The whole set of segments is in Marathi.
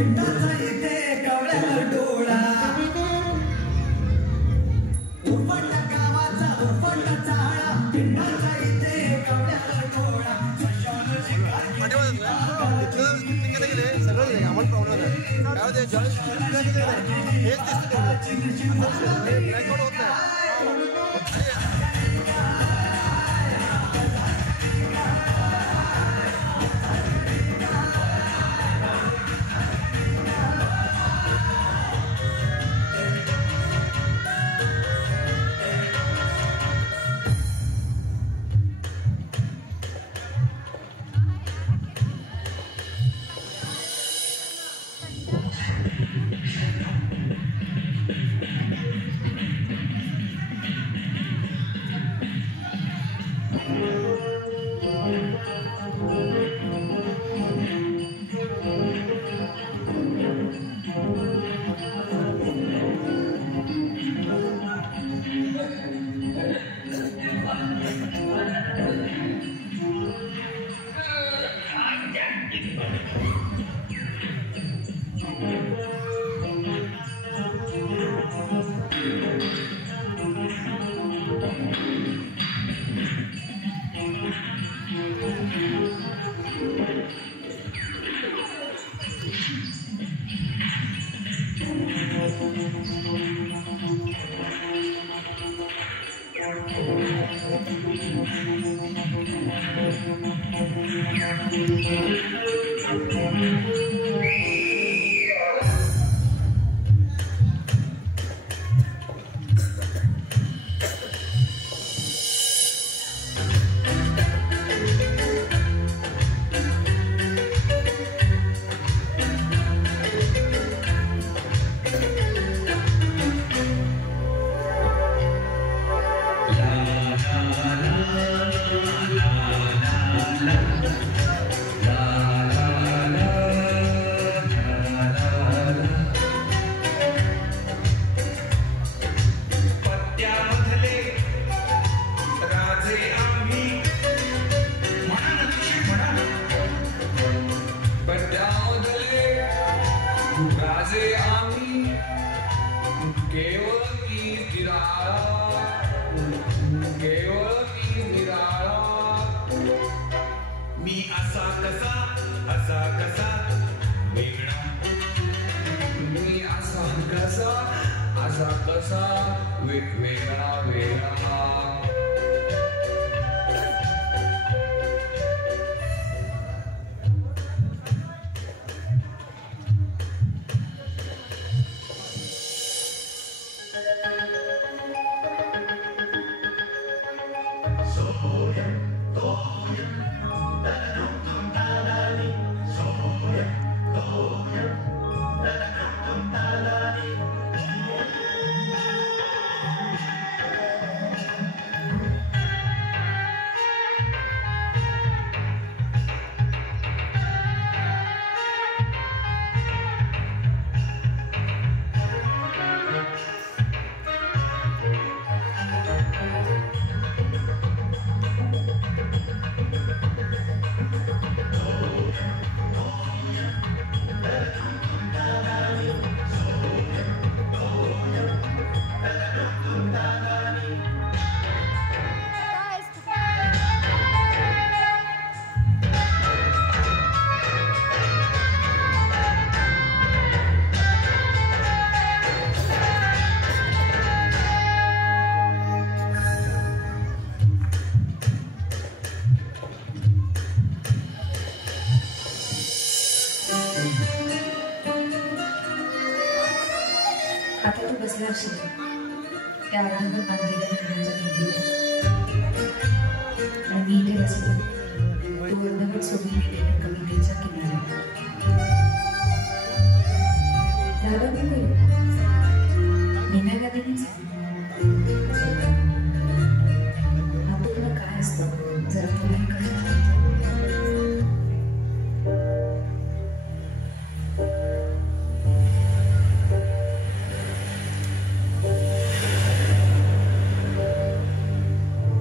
चिंडाचा इथे कवड्यावर डोळा उफडला गावाचा उफडला चाळा चिंडाचा इथे कवड्यावर डोळा सगळं आम्हाला प्रॉब्लेम आहे हेच दिसतं होत नाही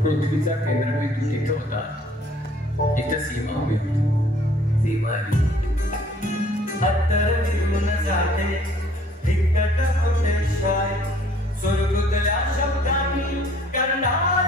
पृथ्वीचा केंद्रबिंदू तिथे होता जिथे सीमा उभी होती. सीमा निघून जाते तिकट होतेश्वर सुरगुतल्या शब्दांनी करणार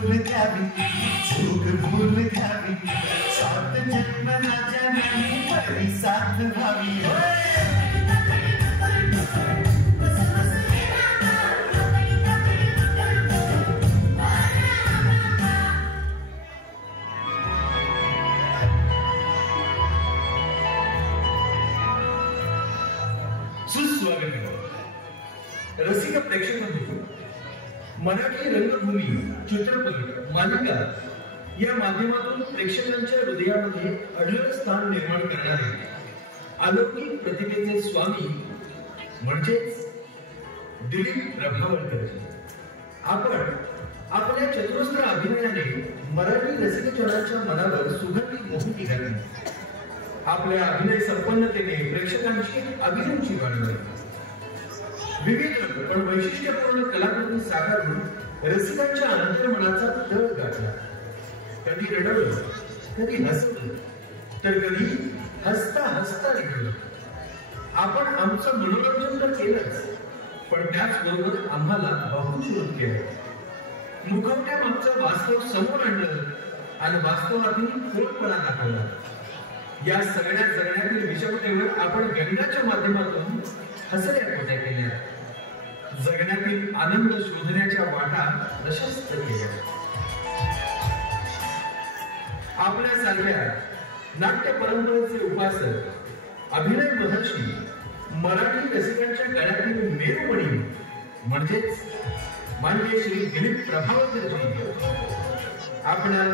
भूल घ्यावी चूक भूल घ्यावी सात जन्म राजा नाही परी साथ व्हावी रसिक प्रेक्षकांनी मराठी रंगभूमी चित्रपट मालिका या माध्यमातून प्रेक्षकांच्या हृदयामध्ये अढळ स्थान निर्माण करणारे अलौकिक प्रतिभेचे स्वामी म्हणजेच दिलीप प्रभावळकर. आपण आपल्या चतुरस्र अभिनयाने मराठी रसिकजनांच्या मनावर सुगंधी मोहिनी घातली. आपल्या अभिनय संपन्नतेने प्रेक्षकांची अभिरुची वाढवली. विविध पण वैशिष्ट्यपूर्ण कलाकृती साकारून रसिकांच्या अंतर्मनाचा तळ गाठला. कधी रडवलं, कधी हसवलं, तर कधी हसता हसता रडवलं. आपण आमचं मनोरंजन तर केलंच, पण त्याचबरोबर आम्हाला बहुश्रुत केलं. मुखवट्या मागचं वास्तव समोर आणलं आणि वास्तवातील खोलपणा दाखवला. या सगळ्या जगण्यातील विषमतेवर आपण गणिताच्या माध्यमातून हसऱ्या खोट्या केल्या. जगण्यातील आनंद शोधण्याच्या वाटा प्रशस्त केल्या. आपल्यासारख्या नाट्य परंपरेचे उपासक, अभिनय महर्षी, मराठी रसिकांच्या गळ्यातील मेरुमणी म्हणजेच माननीय श्री दिलीप प्रभावळकरजी आपल्या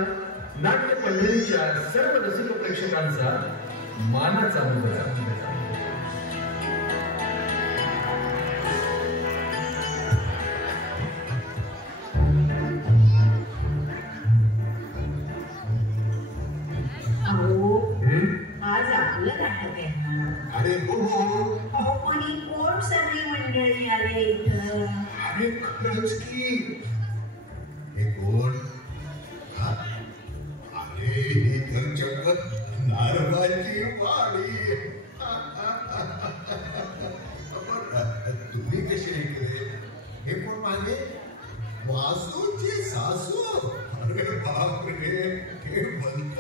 नाट्य पंढरीच्या सर्व रसिक प्रेक्षकांचा मानाचा मुलगा. आज आपलं नाटक आहे. अरे हो पण ही कोण सगळी मंडळी आले इथं? अरे खरंच की हे कोण? अरे ही तर चक्क नारळाची वाडी. तुम्ही कसे ऐकले? हे कोण मागे? वासूची सासू. अरे बापरे, हे म्हणत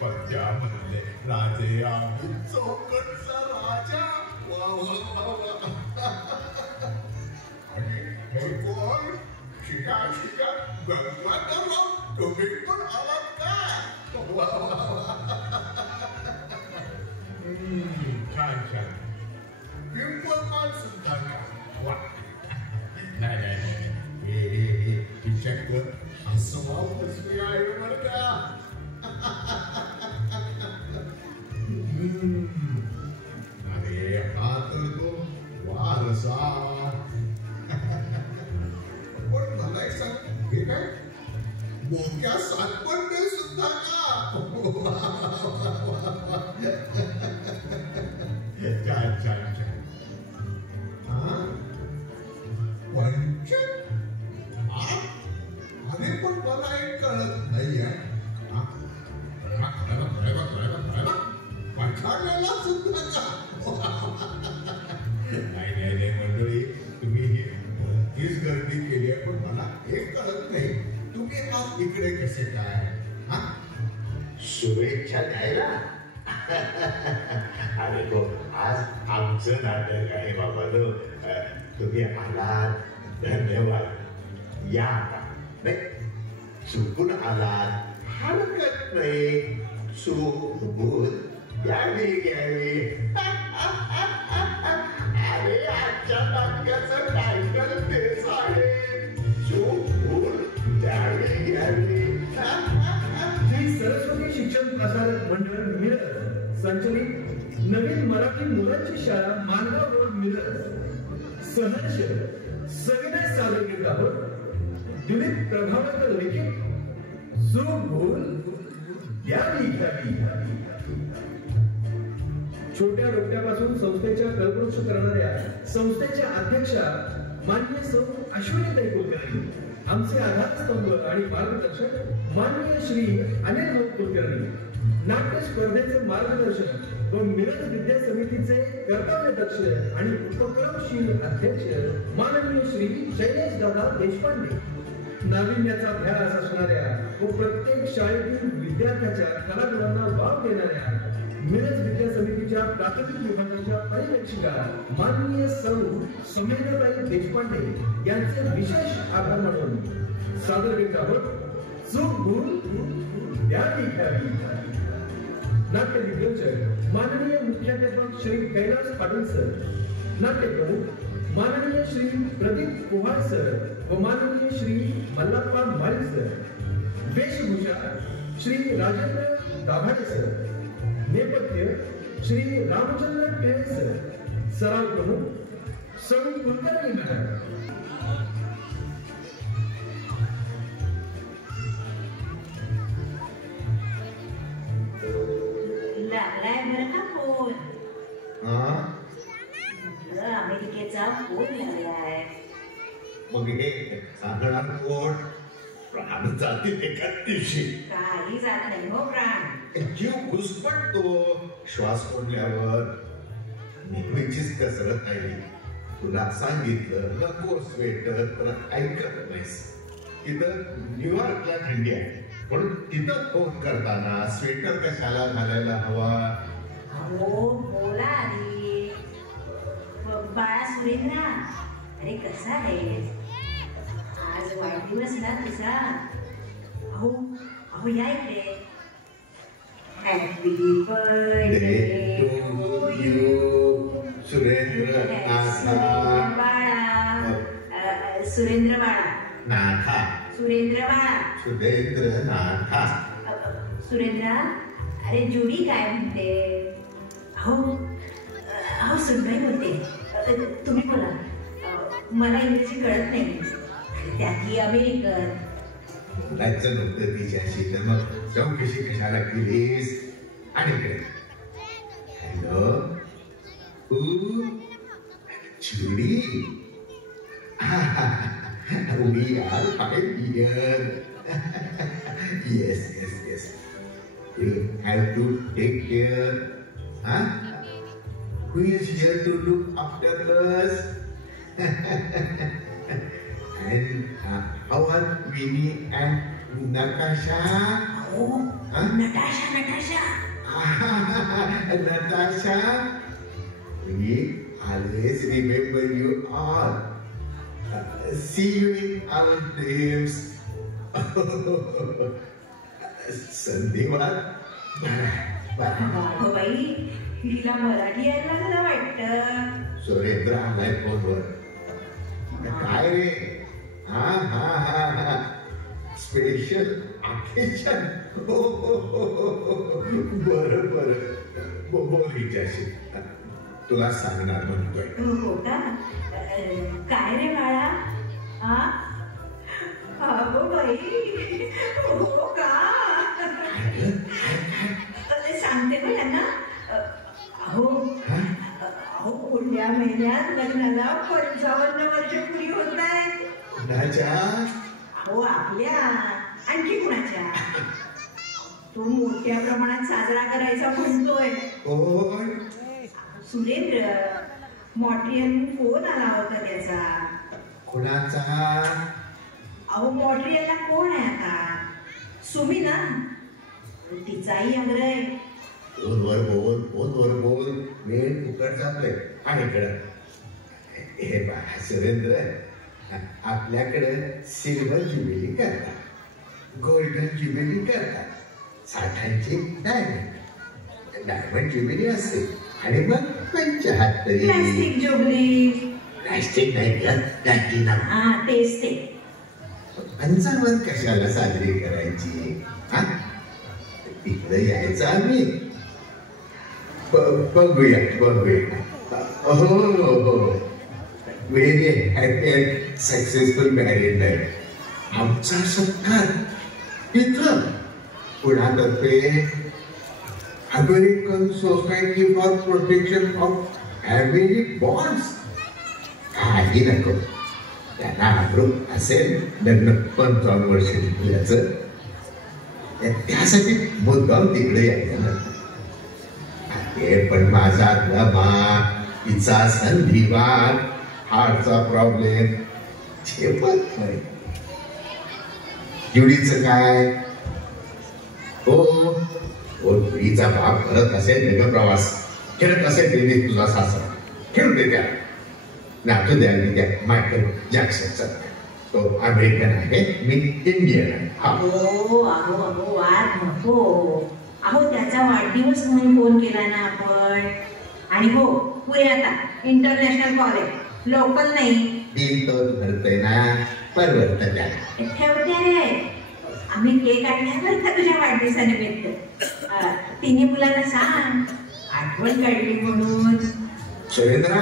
पत्या म्हणले राजे आम्ही चौकटचा राजा. वा वा वा. आणि हे कोण? शिका शिका गंगाधरराव, तुम्ही पण आलात का? वा वा. छान छान. पिंपळपान सुद्धा का? वा. नाही नाही नाही, ही चक्क हसवा बसली आहे बरं का. अरे हा तर तो वारसा. पण मला एक सांग, हे काय मोक्या सातपंडे सुद्धा का? छान छान छान. पंच. अरे पण मला एक कळत नाही आहे. पठाण्याला सुद्धा का? नाही नाही नाही मंडळी, तुम्ही हीच गर्दी केली आहे, पण मला एक कळत नाही, तुम्ही आज इकडे कसे काय? शुभेच्छा द्यायला? अरे हो, आज आमचं नाटक आहे बाबानो. तुम्ही आलात, धन्यवाद. या आता. नाही, चुकून आलात हरकत नाही. चूक भूल घ्यावी घ्यावी. अरे आजच्या नाटकाचं टायटल तेच आहे, चूक भूल घ्यावी घ्यावी. श्री सरस्वती शिक्षण प्रसारक मंडळ मिरज संचलित नवीन मराठी मुलांची शाळा मानगाव रोड मिरज सहर्ष सविनय सादर करीत आहोत. दिलीप प्रभावळकर लिखित चूक भूल घ्यावी घ्यावी. छोट्या रोपट्यापासून संस्थेच्या कल्पवृक्ष करणाऱ्या संस्थेच्या अध्यक्षा माननीय सौ अश्विनीताई कुलकर्णी, आमचे आधारस्तंभ आणि मार्गदर्शक माननीय श्री अनिल कुलकर्णी, नाट्य स्पर्धेचे मार्गदर्शन व मिरज विद्या समितीचे कर्तव्यदक्ष आणि उपक्रमशील अध्यक्ष माननीय श्री शैलेश दादा देशपांडे, नाविन्याचा ध्यास असणाऱ्या व प्रत्येक शाळेतील विद्यार्थ्याच्या कलागुणांना वाव देणाऱ्या मिरज विद्या समितीच्या प्राथमिक विभागाच्या पर्यवेक्षिका माननीय सौ सुमेंद्रबाई देशपांडे यांचे विशेष आभार मानून सादर करीत आहोत चूक भूल द्यावी घ्यावी. नाट्य दिग्दर्शक माननीय मुख्याध्यापक श्री कैलास पाटील सर, नाट्य प्रमुख माननीय श्री प्रदीप कुहार सर व माननीय श्री मल्लाप्पा माळी सर, वेशभूषा श्री राजेंद्र दाभाडे सर, नेपथ्य श्री रामचंद्र टेरे सर, सराव प्रमुख सौ कुलकर्णी मॅडम. लागलाय बरं का फोन? अमेरिकेचा फोन लागलाय. मग हे सांगणार कोण? प्राण जातील एकाच दिवशी. काही जात नाही हो प्राण. जीव घुसपटतो श्वास सोडल्यावर. नेहमीचीच कसरत आहे. तुला सांगितलं नको स्वेटर तर ऐकत नाहीस. इथं न्यूयॉर्कला थंडी आहे म्हणून तिथं फोन करताना स्वेटर कशाला घालायला हवा? हो बोला आधी. बाळा सुरेंद्र, अरे कसा आहे? आज वाढदिवस ना तुझा. अहो अहो या इकडे. Happy birthday to you Surendra बाळा. सुरेंद्र बाळा. नाथा. सुरेंद्र बाळा. सुरेंद्र नाथा. सुरेंद्र, अरे जुडी काय म्हणते? अहो अहो सुनबाई बोलते. तुम्ही बोला. मला इंग्रजी कळत नाही, त्यातही अमेरिकन. बोलायचं नव्हतं तिच्याशी तर मग चौकशी कशाला केलीस? आणि हॅलो जुडी. We are 5 years. Yes, yes, yes. You have to take care. Huh? Who is here to look after us? And how are Winnie and Natasha? Oh, huh? Natasha. Natasha, we always remember you all. See you in our dreams. संधीवाद. बाई, हिला मराठी यायला लागलं वाटतं. सुरेंद्र आलाय फोनवर. काय रे? हा स्पेशल ऑकेशन. बरं बोल हिच्याशी. तुला सांगणार म्हणतोय. हो का? काय रे बाळा? अगो बाई, हो का? सांगते मग यांना. अहो पुढल्या महिन्यात लग्नाला 55 वर्ष पुरी होत आहेत. कुणाच्या? अहो आपल्या. आणखी कुणाच्या? तो मोठ्या प्रमाणात साजरा करायचा म्हणतोय. सुरेंद्र, मॉन्ट्रियल फोन आला होता त्याचा. कुणाचा? अहो मॉन्ट्रियलला कोण आहे आता? सुमी ना. तिचाही आग्रह. फोनवर बोल. वेळ फुकट जातोय. आणि हे बघा सुरेंद्र, आपल्याकडे सिल्वर ज्युबिली करतात, गोल्डन ज्युबिली करतात, 60ची डायमंड ज्युबिली असते आणि मग 75. Plastic jubilee. प्लास्टिक नाही का? प्लॅटिनम. तेच ते. 55 कशाला साजरी करायची? तिकडे यायचं आम्ही. बघूया. हो. Very happy and successful marriage life. आमचा सत्कार इथं पुण्यातर्फे American society for protection of family bonds. काही नको, त्यांना अप्रूव्ह असेल लग्न 55 वर्ष झाल्याचं. त्यासाठी मुद्दाम तिकडे यायचं. ते पण माझा दमा, तिचा संधिवात, हार्टचा प्रॉब्लेम झेपत नाही. जुडीचं काय? हो जुडीचा बाप करत असेल वेगळा प्रवास, खेळत असेल दिल्ली तुझा सासरा, खेळू दे त्या. नातू द्या मी त्या मायकल जॅक्सनचा. तो अमेरिकन आहे, मी इंडियन आहे. अहो वाद नको. अहो त्याचा वाढदिवस म्हणून फोन केला ना आपण. आणि हो पुण्यात इंटरनॅशनल कॉलेज, लोकल नाही. बिल तो भरतोय ना, परवडत त्याला. ठेवते आम्ही केक आणण्यावर का तुझ्या वाढदिवसानिमित्त. तिन्ही मुलांना सांग आठवण काढली म्हणून. Surendra,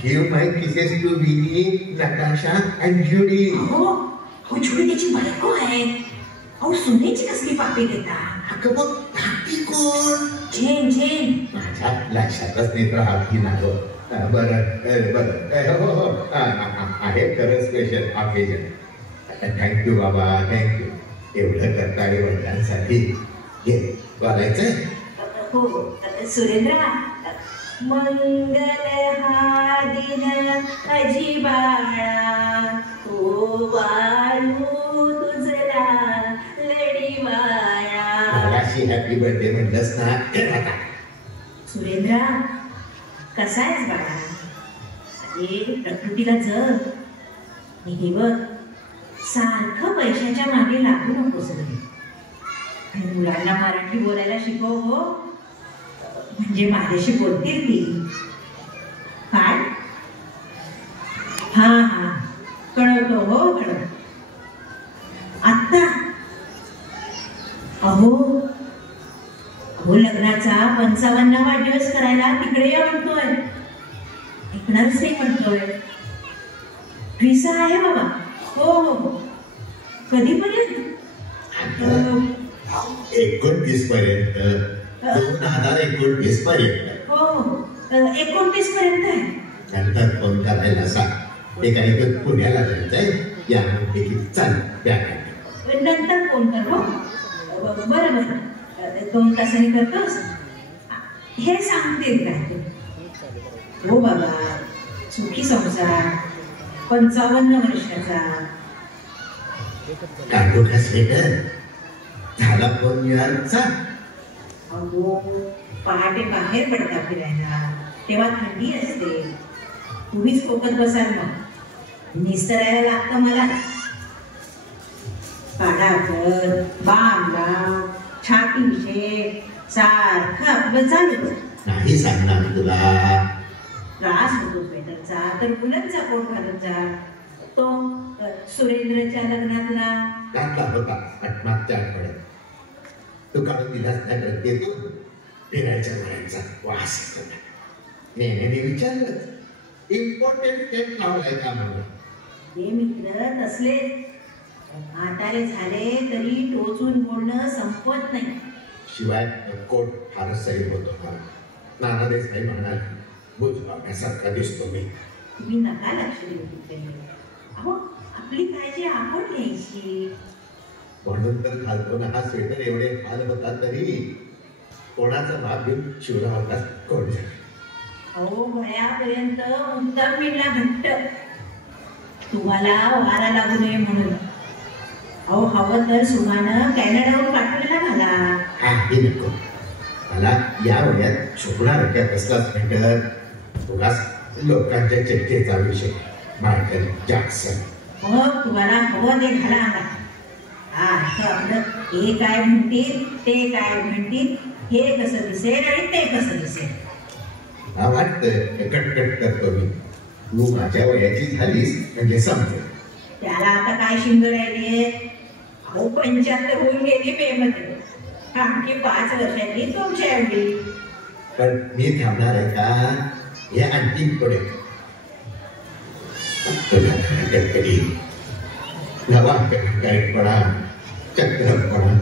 give my kisses to Vinny, Natasha and Judy. हो जुडी त्याची बायको आहे. अहो सुनेची कसली पापी देता. अगं मग धाकटी कोण? झेन माझ्या लक्षातच नाही राहत की ना. बरं हो आहे खरं स्पेशल ऑकेजन. थँक्यू बाबा, थँक्यू. एवढं करता वडिलांसाठी. घे बोलायचंय. हो सुरेंद्रा, मंगल हा दिन अजिबाळा, ओ वाळू तुझला लढीवाळा. हॅपी बर्थडे म्हणलंस ना. सुरेंद्रा कसा आहेस बाळा? अरे प्रकृतीला जग. हे बघ, सारखं पैशाच्या मागे लागू नकोस रे. आणि मुलांना मराठी बोलायला शिकव हो, म्हणजे माझ्याशी बोलतील ती. काय? हा कळवतो हो कळवतो. आत्ता अहो लग्नाचा 55 वाढदिवस करायला तिकडे या म्हणतोय. ऐकणारच नाही म्हणतोय. व्हिसा आहे बाबा. हो कधीपर्यंत? 29 पर्यंत. 2029 पर्यंत. हो 29 पर्यंत आहे. नंतर फोन करायला सांग. एका पुण्याला जायचंय, यापैकी चाल त्या. नंतर फोन कर. हो बरं 2 तासांनी करतोस. हे सांगतील काय? हो बाबा, सुखी संसार, 55 वर्षाचा. काढू का स्वेटर? झाला फोन न्यूयॉर्कचा. अहो पहाटे बाहेर पडता फिरायला, तेव्हा थंडी असते. तुम्हीच कोकत बसाल मग. निसरायला लागतं मला. पाडाकर बांबला छाती शेक सारखं आपलं चालू. नाही सांगणार तुला. त्रास होतो स्वेटरचा तर मुलांचा कोट घालत जा. तो सुरेंद्रच्या लग्नातला घातला होता मागच्या आठवड्यात. तो काढून दिलाच नाही. येतो फिरायच्या मुलांचा वास. नेहमी विचारलं इम्पॉर्टंट स्टेप लावलाय का म्हणून. हे मित्र तसले म्हातारे झाले तरी टोचून बोलणं संपत नाही. शिवाय कोट फारच सही होतो मला. नाना देसाई म्हणाल बुजवाण्यासारखा दिसतो मी. तुम्ही नका लक्ष देऊ तिथे. अहो आपली काळजी आपण घ्यायची. म्हणून तर घालतो ना हा स्वेटर. एवढे हाल होता तरी कोणाचा भाग घेऊन शिवला होता कोण. अहो गळ्यापर्यंत मुद्दाम विणला घट्ट, तुम्हाला वारा लागू नये म्हणून. अहो हवं तर सुमानं कॅनडाहून पाठवलेला घाला. हे नको मला. या वयात शोभणार त्या कसला स्वेटर. उगाच लोकांच्या चर्चेचा विषय. Michael Jackson. मग तुम्हाला हवं ते घाला. आपलं हे काय म्हणतील ते काय म्हणतील, हे कसं दिसेल आणि ते कसं दिसेल. वाटतं कटकट करतो मी. तू माझ्या वयाची झालीस म्हणजे समजेल. त्याला आता काय शिंग राहिलीये. अहो 75 होऊन गेली मे मध्ये. आणखी 5 वर्षांनी तुमच्या एवढी. पण मी थांबणार आहे का? हे आणखी पुढे कधी नवा गायकपणा चक्रपणा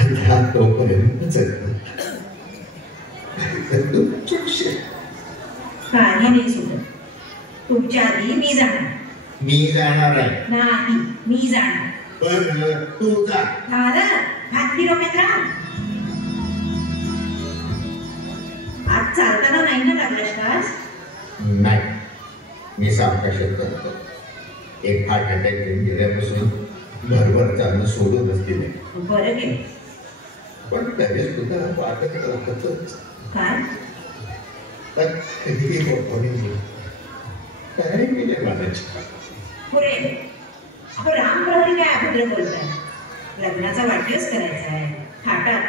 अंधा तोपर्यंत काही नाही सुटत. तुमच्या आधी मी जाणार. मी जाणार आहे. नाही मी जाणार. पण तू जा. हातकी डोक्यात राहा. आज चालताना नाही ना लागला श्वास? नाही, मी सावकाशात करतो. एक हार्ट अटॅक येऊन गेल्यापासून भरभर चालणं सोडूनच दिले. बरं गेलं. पण तरी सुद्धा वाटत राहतच. काय? पण कधी काय केले म्हणायचे. पुरे अहो रामप्रहरी काय अभद्र बोलताय. लग्नाचा वाढदिवस करायचा आहे. थाटात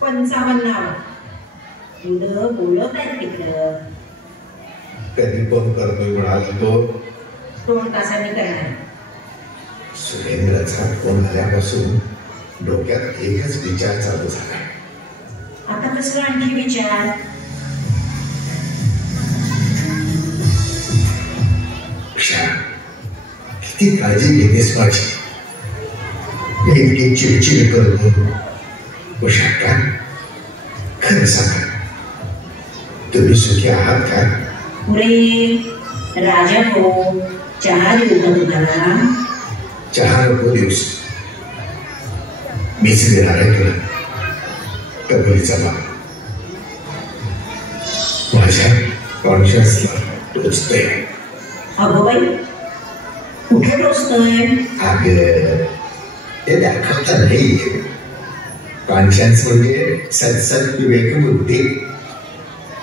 55 पुढं बोलत आहेत तिकडं. कधी फोन करतोय म्हणाला तो 2 तासांनी करणार. सुरेंद्रचा फोन आल्यापासून डोक्यात एकच विचार चालू झाला. आता कसं आणखी विचार? किती काळजी घेतेस माझी. मी इतकी चिडचिड करतो. उषा का खरं सांगा, तुम्ही सुखी आहात का? पुरे राजा हो, चहा देऊ का तुम्हाला? चहा नको दिवस, मीच देणार आहे तुला कबुलीचा भाग. माझ्या कॉन्शियसला टोचतोय. अगो बाई, कुठे टोचतोय? अगं ते दाखवता नाही. कॉन्शियन्स म्हणजे सत्सत विवेक बुद्धी,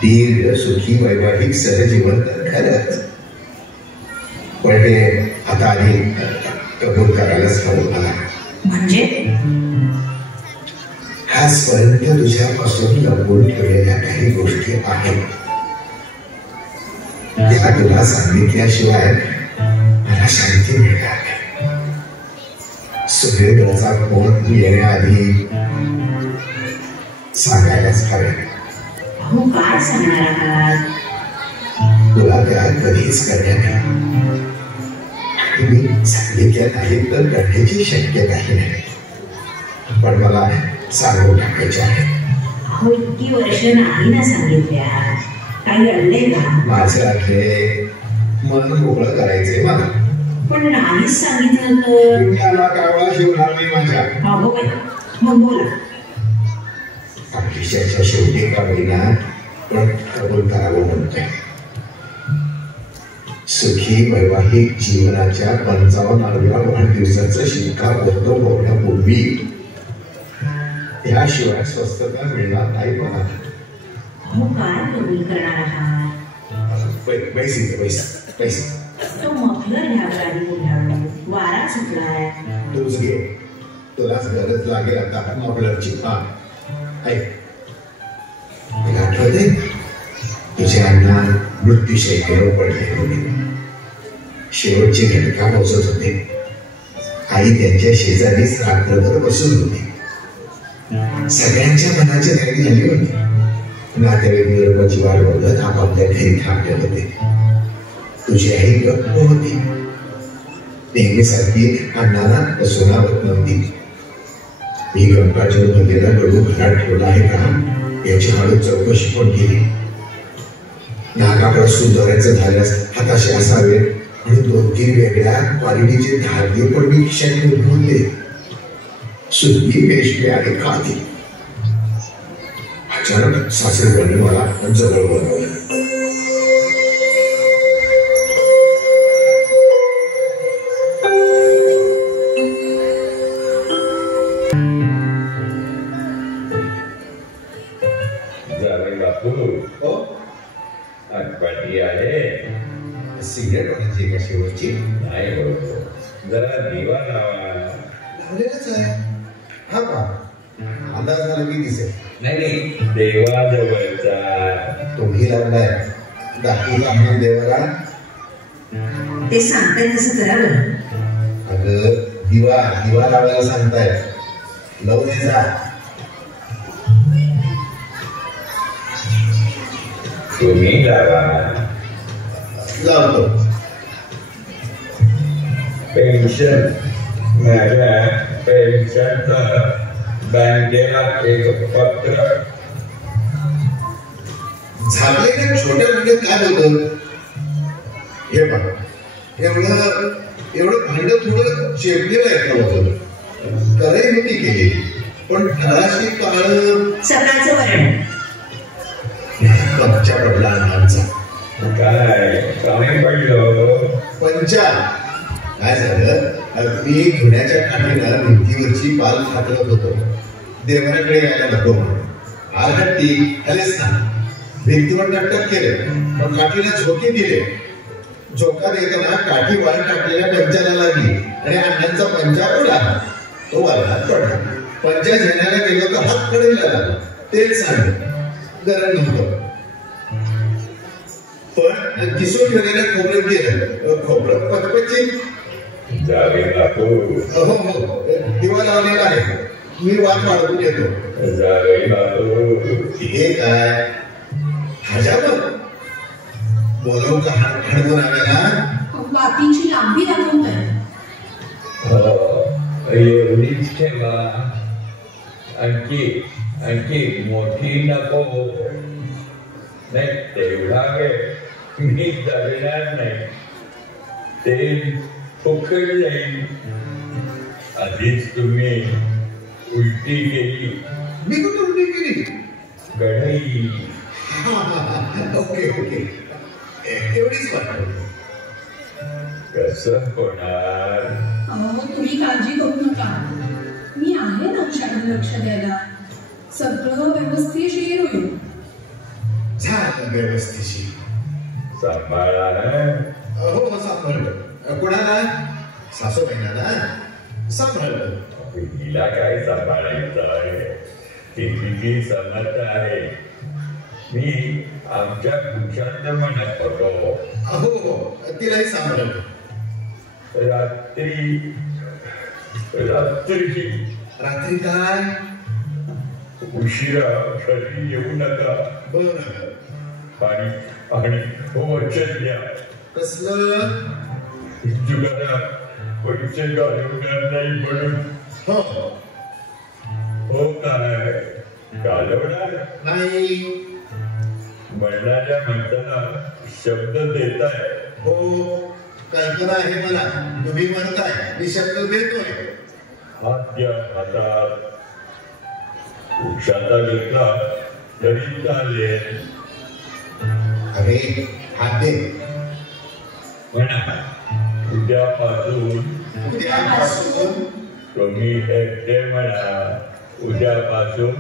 दीर्घ सुखी वैवाहिक सहजीवन तर खरंच. पण ते आता आधी कबूल करायलाच हवं मला. म्हणजे आजपर्यंत तुझ्यापासून लपवून ठेवलेल्या काही गोष्टी आहेत, त्या तुला सांगितल्याशिवाय मला शांती मिळणार नाही. सुरेंद्रचा फोन येण्याआधी सांगायलाच हवे. अहो काय सांगणार आहात? तुला त्या कधीच करण्यात नाही. मी सांगितल्या नाही तर करण्याची शक्यताही नाही. पण मला सांगून टाकायचे आहे. अहो इतकी वर्ष नाही ना सांगितल्या. काही अडले का? माझं आहे मन मोकळं करायचंय मला. पण नाहीच सांगितलं तर? मला कावळा शिवणार नाही माझ्या. अगो बाई, मग बोला. आयुष्याच्या शेवटी का होईना पण कबूल करावं म्हणतोय. सुखी वैवाहिक जीवनाच्या 55व्या वाढदिवसाचा शिक्का बोलतो होण्यापूर्वी याशिवाय स्वस्थता मिळणार नाही मला. अहो काय कबूल करणार आहात? पैसे तो मफलर घ्यावा आधी बोलल्यावर. वारा सुटलाय. तूच घे, तुलाच गरज लागेल आता मफलरची. हा ऐक, मला आठवते तुझे अण्णा मृत्यूशय्येवर पडले होते. शेवटची घटका पोचत होते. आई त्यांच्या शेजारीच रात्रभर बसून होती. सगळ्यांच्या मनाची तयारी झाली होती. नातेवाईक निरोपाची वाट बघत आपापल्या घरी थांबले होते. तुझी आई गप्प होती. नेहमीसारखी अण्णांना सोनावत नव्हती. मी गंगाजल भरलेला गडू घरात ठेवला आहे का याची हळूच चौकशी पण केली. नागाकडे सुंदराचं झाल्यास हाताशी असावे म्हणून 2-3 वेगळ्या क्वालिटीचे धागे पण मी खिशात घेऊन दिले. सुद्धी पेशवे आणि खाती. अचानक सासरेबाईंनी मला जवळ बोलावलं. पाठी आहे. सिगरेट वाजायची का शेवटची? नाही बरोबर, जरा दिवा लावा. लावलेलाच आहे. हा का अंदाज झाला की दिसेल. नाही देवाजवळचा. तुम्ही लावलाय दाखवला आम्ही देवाला. ते सांगताय तसं करा बरं. अगं दिवा लावायला सांगताय, लावून जा. तुम्ही लावा. लावतो. पेन्शन, माझ्या पेन्शनचं बँकेला एक पत्र. झाले ना छोट्या मुले काय होतं हे बघा. एवढं एवढं भांड थोडं चेपलेलं आहे का बाजूला? कराई होती केली पण घराशी काळ सकाळचं वरण कपच्या पडला अण्णांचा. काय कमी पडलं? पंचा काय झालं, मी धुण्याच्या काठीनं भिंतीवरची पाल फाटत होतो. देवाकडे यायला नको म्हणून आज हट्टी आलेच ना. भिंतीवर नाटक केले मग काठीला झोके दिले. झोका देताना काठी वाळ टाकलेल्या पंचाला लागली आणि अण्णांचा पंचा उडाला. तो वाळात पडला. पंचा घेण्याला गेलो तर हात कडेला लागला. तेच सांगितलं गरज नव्हतं. पण किशोर ठेवलेल्या खोबरं गेलं. खोबरं पचपचित जावे बापू. हो हो दिवा लावलेला आहे. मी वाट वाढवून येतो. जावे बापू. हे काय हजाबर बोलवू का हडवून आम्हाला? वातींची लांबी दाखवताय. एवढीच ठेवा. आणखी मोठी नको. नाही तेवढा वेळ मी जगणार नाही. ते फुकट जाईल. आधीच तुम्ही उलटी केली. मी कुठे उलटी केली? गढई. ओके ओके एवढीच वाटत. कसं होणार? तुम्ही काळजी करू नका. मी आहे ना तुमच्याकडे लक्ष द्यायला. सगळं व्यवस्थिशीर होईल. झालं व्यवस्थिशीर. सांभाळा. हो सांभाळलं. कुणाला? सासूबाईंना सांभाळलं. हिला काय सांभाळायचं आहे? तिची समर्थ आहे. मी आमच्या पुरुषांत म्हणत होतो. हो हो तिलाही सांभाळलं. रात्री रात्री काय? उशिरा घरी येऊ नका. बर आणि वचन द्या. कसलं? जुगारा पैसे घालवणार नाही म्हणून. हो काय घालवणार नाही म्हणणाऱ्या माणसाला शब्द देताय. हो कल्पना आहे मला. तुम्ही म्हणताय मी शब्द देतोय. हात द्या हातात. वृक्षाचा घेतला तरी चालेल. अरे हात दे. म्हणा उद्यापासून तुम्ही एकटे म्हणा. उद्यापासून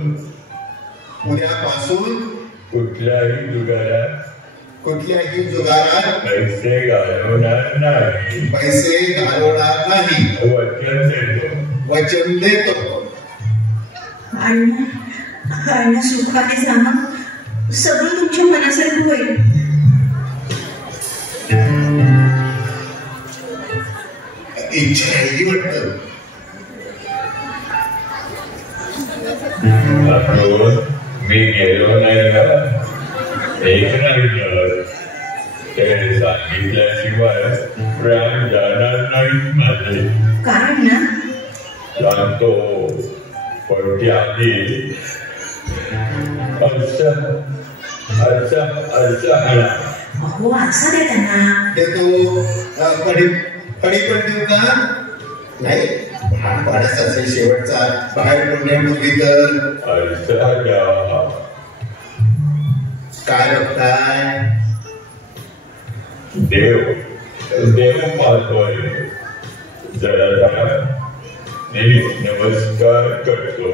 कुठल्याही जुगारात पैसे घालवणार नाही. वचन देतो. अण्णा सुखाने सांगा. सगळं तुमच्या मनासारखं होईल. इच्छा राहिली वाटतं. मी गेलो नाही ना. एक नाही ते सांगितल्याशिवाय प्राण जाणार नाही माझे. कारण ना सांगतो पण त्याआधी अहो असं दे त्यांना. देतो. पडी पण देऊ का? नाही भाग पाडायचा असेल शेवटचा बाहेर पडण्यापूर्वी तर काय बघताय? देव पाहतोय. जरा नमस्कार करतो.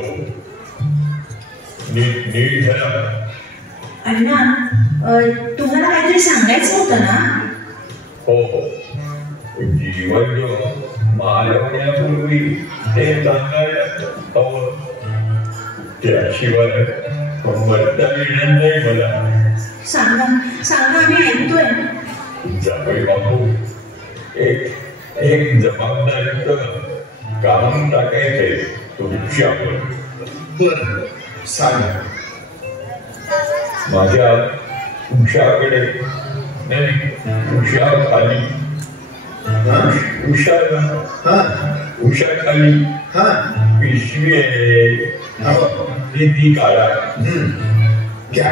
नीट अण्णा तुम्हाला काहीतरी सांगायचं होतं ना? हो जीवन मालवण्यापूर्वी ते सांगायला हवं. त्याशिवाय मरता येणार नाही मला. सांगा आम्ही ऐकतोय. जावई बापू एक जबाबदारीचं काम टाकायचंय तुमच्यावर. बरं सांगा. माझ्या उशाकडे नाही उशाखाली उशाखाली पिशवी आहे. ती काढा. घ्या.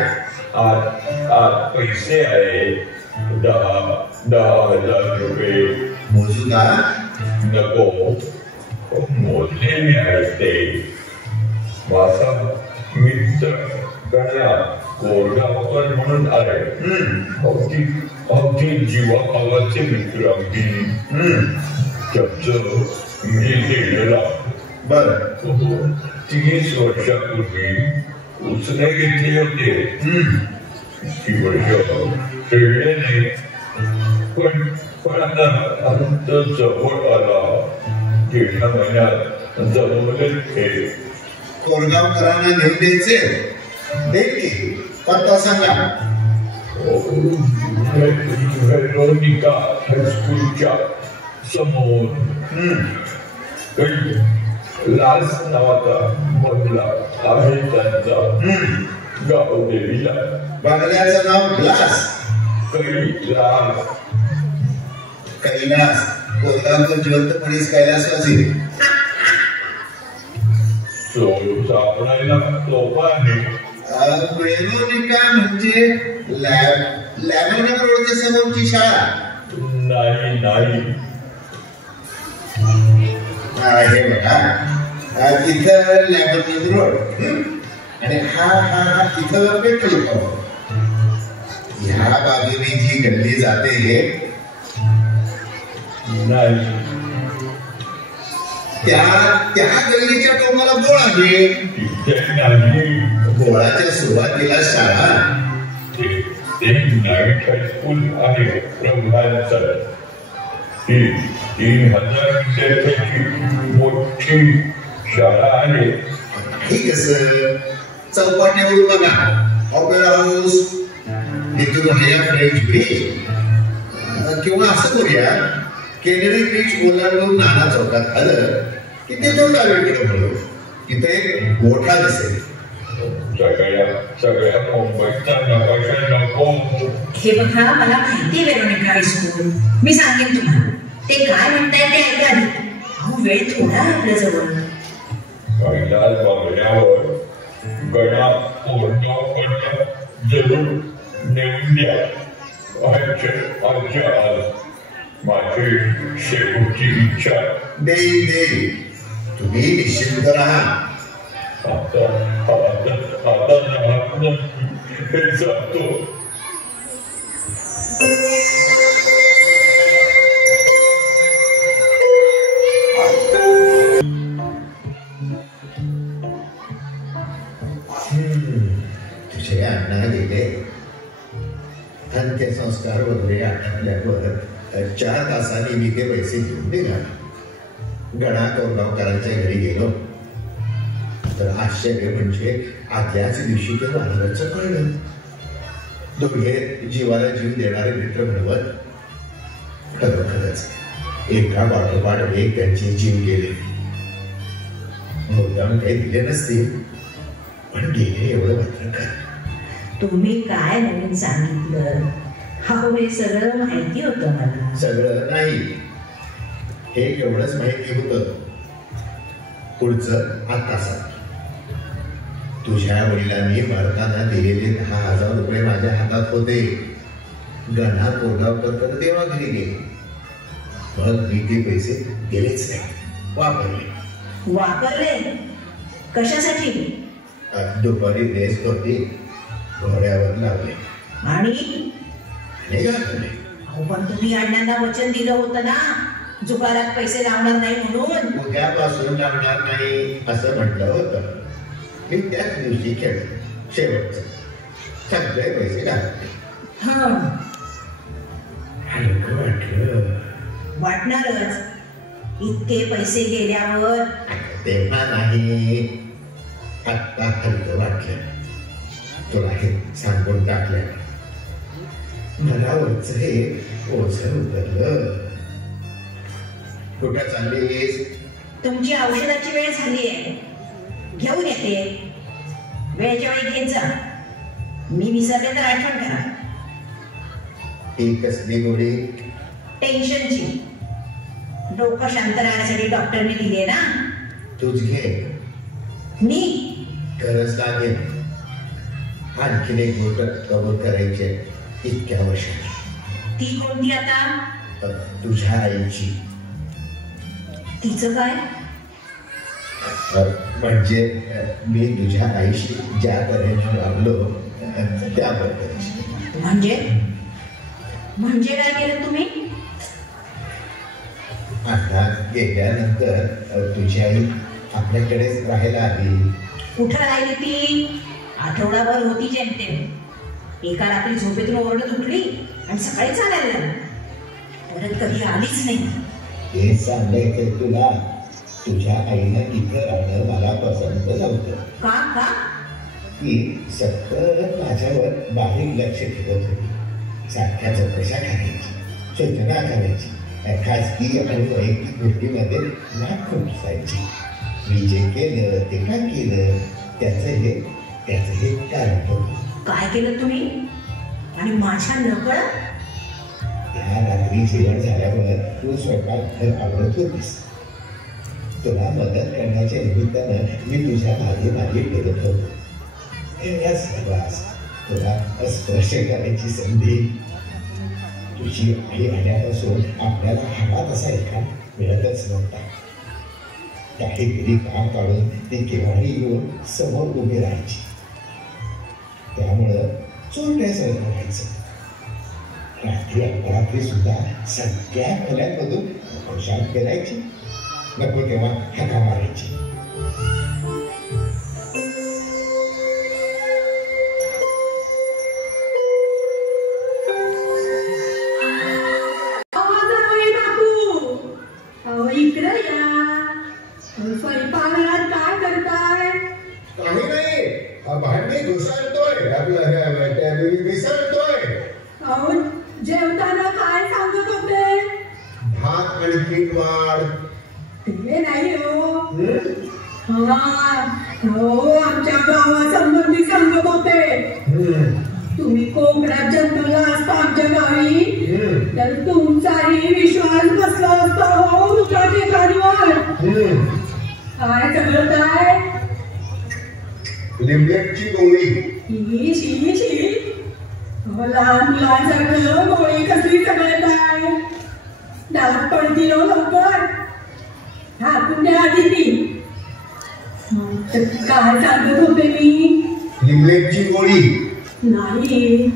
आत पैसे आहे 10 10,000 रुपये. मोजू का? नको, मोजलेले आहेत ते. माझा मित्र गण्या कोरगावकर म्हणून आहे. अगदी जीवाभावाचे मित्र अगदी. त्याचं मी गेलेला. बरं. 30 वर्षापूर्वी उसने घेतले होते. ती वर्ष फेडले नाही. पण आता अंत जवळ आला. गेल्या महिन्यात जमवले हे. कोरगावकरांना नेऊन द्यायचे. दे की, पत्ता सांगा. वेरोनिका हायस्कूलच्या समोर लास नावाचा बंगला आहे त्यांचा. गाव देवीला. बंगल्याचं नाव ग्लास. कैलास. कोरगावकर जिवंतपणीच कैलासवासी. सापडायला सोपा आहे. वेरोनिका म्हणजे लॅबोनगर रोडच्या समोरची शाळा. नाही हे बघा, तिथं लॅबोनगर रोड आणि हा तिथं पेट्रोल पंप. ह्या बाजूने जी गल्ली जाते नाही. त्या गल्लीच्या टोकाला बोळ आहे. बोळाच्या सुरुवातीला शाळा. ते नाईट हायस्कूल आहे प्रभातसर. 3,000 विद्यार्थ्यांची मोठी शाळा आहे. ठीक आहे. चौपाट्यावर बघा, ऑपेरा हाऊस. तिथून फ्रेंच ब्रिज. किंवा असं करूया, केनेडी ब्रिज ओलांडून नाना चौकात आलं की तिथून डावीकडे वळू. तिथे एक मोठा दिसेल. सगळ्या मुंबईचा नकाशा नको. हे बघा, मला माहिती वेरोनिका हायस्कूल. मी सांगेन तुम्हाला. ते काय म्हणताय ते ऐका आधी. अहो, वेळ थोडा आपल्या जवळ. कैलास बंगल्यावर गणा कोरगावकर जरूर नेऊन द्या. आज माझी शेवटची इच्छा. देईल. तुम्ही निश्चिंत राहा. आता जातो. तुझे अण्णा गेले. अंत्यसंस्कार वगैरे आटपल्यावर 4 तासांनी मी ते पैसे घेऊन निघाले. गणा कोरगावकरांच्या घरी गेलो तर आश्चर्य म्हणजे आदल्याच दिवशी ते वानराचं कळलं. दोघे जीवाला जीव देणारे मित्र म्हणवत. खरोखरच एका पाठोपाठ एक त्यांचे जीव गेले. मुद्दाम काही दिले नसतील, पण गेले एवढं मात्र खरं. तुम्ही काय नवीन सांगितलं? हे सगळं माहिती होतं मला. सगळं नाही, हे एवढंच माहिती होतं. पुढचं आता सांग. तुझ्या वडिलांनी मरताना दिलेले 10,000 रुपये माझ्या हातात होते. गणा कोरगावकर देवाघरी गेले. मग मी ते पैसे दिलेच नाही. वापरले कशासाठी? दुपारी रेस्ट होती, घोड्यावर लावले आणि निघाले. पण तुम्ही अण्णांना वचन दिलं होतं ना, जुगारात पैसे लावणार नाही म्हणून. उद्यापासून लावणार नाही असं म्हटलं होतं. मी त्याच दिवशी खेळलो. शेवटचं सगळे पैसे घातले. वाटणारच. इतके पैसे गेल्यावर तेव्हा नाही, आत्ता हलकं वाटलं. तुला हे सांगून टाकलं. मला वरच हे ओझं उतरलं. कुठं चाललीस? तुमची औषधाची वेळ झाली आहे, घेऊन येते. वेळच्या वेळी घेत जा. मी विसरले तर आठवण करा. ही कसली गोळी? टेन्शनची. डोकं शांत राहण्यासाठी डॉक्टरने दिली ना. तूच घे. मी गरज लागेल. आणखीन एक गोष्ट कबूल करायचे इतक्या वर्षात. ती कोणती आता? तुझ्या आईची. तिचं काय? म्हणजे मी तुझ्या आईशी ज्या तऱ्हेने वागलो त्याबद्दल. म्हणजे काय केलं तुम्ही? आता गेल्यानंतर तुझी आई आपल्याकडेच राहायला आली. कुठं राहिली ती? आठवडाभर होती जेमतेम. एका रात्री झोपेतून ओरडत उठली आणि सकाळी चालायला लागली. परत कधी आलीच नाही. हे सांगायचं तुला, तुझ्या आईनं इथं राहणं मला पसंत नव्हतं. का? ती सतत माझ्यावर बारीक लक्ष ठेवत होती. सारख्या चौकशा करायची, सूचना करायची, खाजगी आणि वैयक्तिक गोष्टीमध्ये नाक खुपसायची. मी जे केलं ते का केलं त्याचं हे कारण होतं. काय केलं तुम्ही? आणि माझ्या नकळत? त्या रात्री जेवण झाल्यावर तू स्वयंपाक घर आवडत होतीस. तुला मदत करण्याच्या निमित्तानं मी तुझ्या मागे फिरत होतो. या सर्वांस तुला स्पर्श करायची संधी तुझी आई आल्यापासून आपल्याला हवा तसा एका मिळतच नव्हता. काहीतरी काम काढून ती केव्हाही येऊन समोर उभी राहायची. त्यामुळं चोरट्यासारखं व्हायचं. रात्री अपरात्री सुद्धा सगळ्या खोल्यांमधून पोशाख करायची. नको तेव्हा हाका मारायची. इकडे या. स्वयंपाकघरात काय करताय? काही नाही, भांडी घुसळतोय, आपलं विसरतोय. अहो जेवताना काय सांगत होते? भात आणि पीठ वाढ. ते नाही हो. हो आमच्या गावासंबंधी सांगत होते. तुम्ही कोकणात जन्मला असता आमच्या गावी तर तुमचाही विश्वास बसला असता हो तुमच्या ठिकाणीवर. काय सगळं काय? लिंबलेटची गोळी. लहान मुलांसारखं गोळी कसली सगळ्यात आहे? दात पडतील हो लवकर. हाकून द्या आधी ती. काय सांगत होते मी? लिंबलेटची गोळी नाही.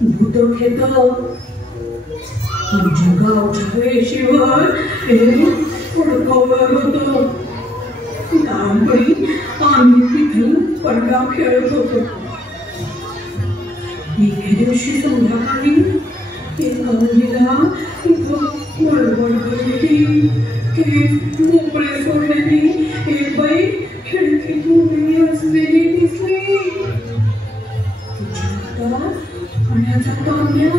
भूत घेतो आमच्या गावच्या वेशीवर पडकावर होतो. लहानपणी आम्ही तिथे पडका खेळत होतो. एके दिवशी संध्याकाळी एका मुलीला तिथं बडबड केलेली, केस मोकळे सोडलेली एक बाई खिडकीत उभी असलेली दिसली. तिच्या हातात पाण्याचा तांब्या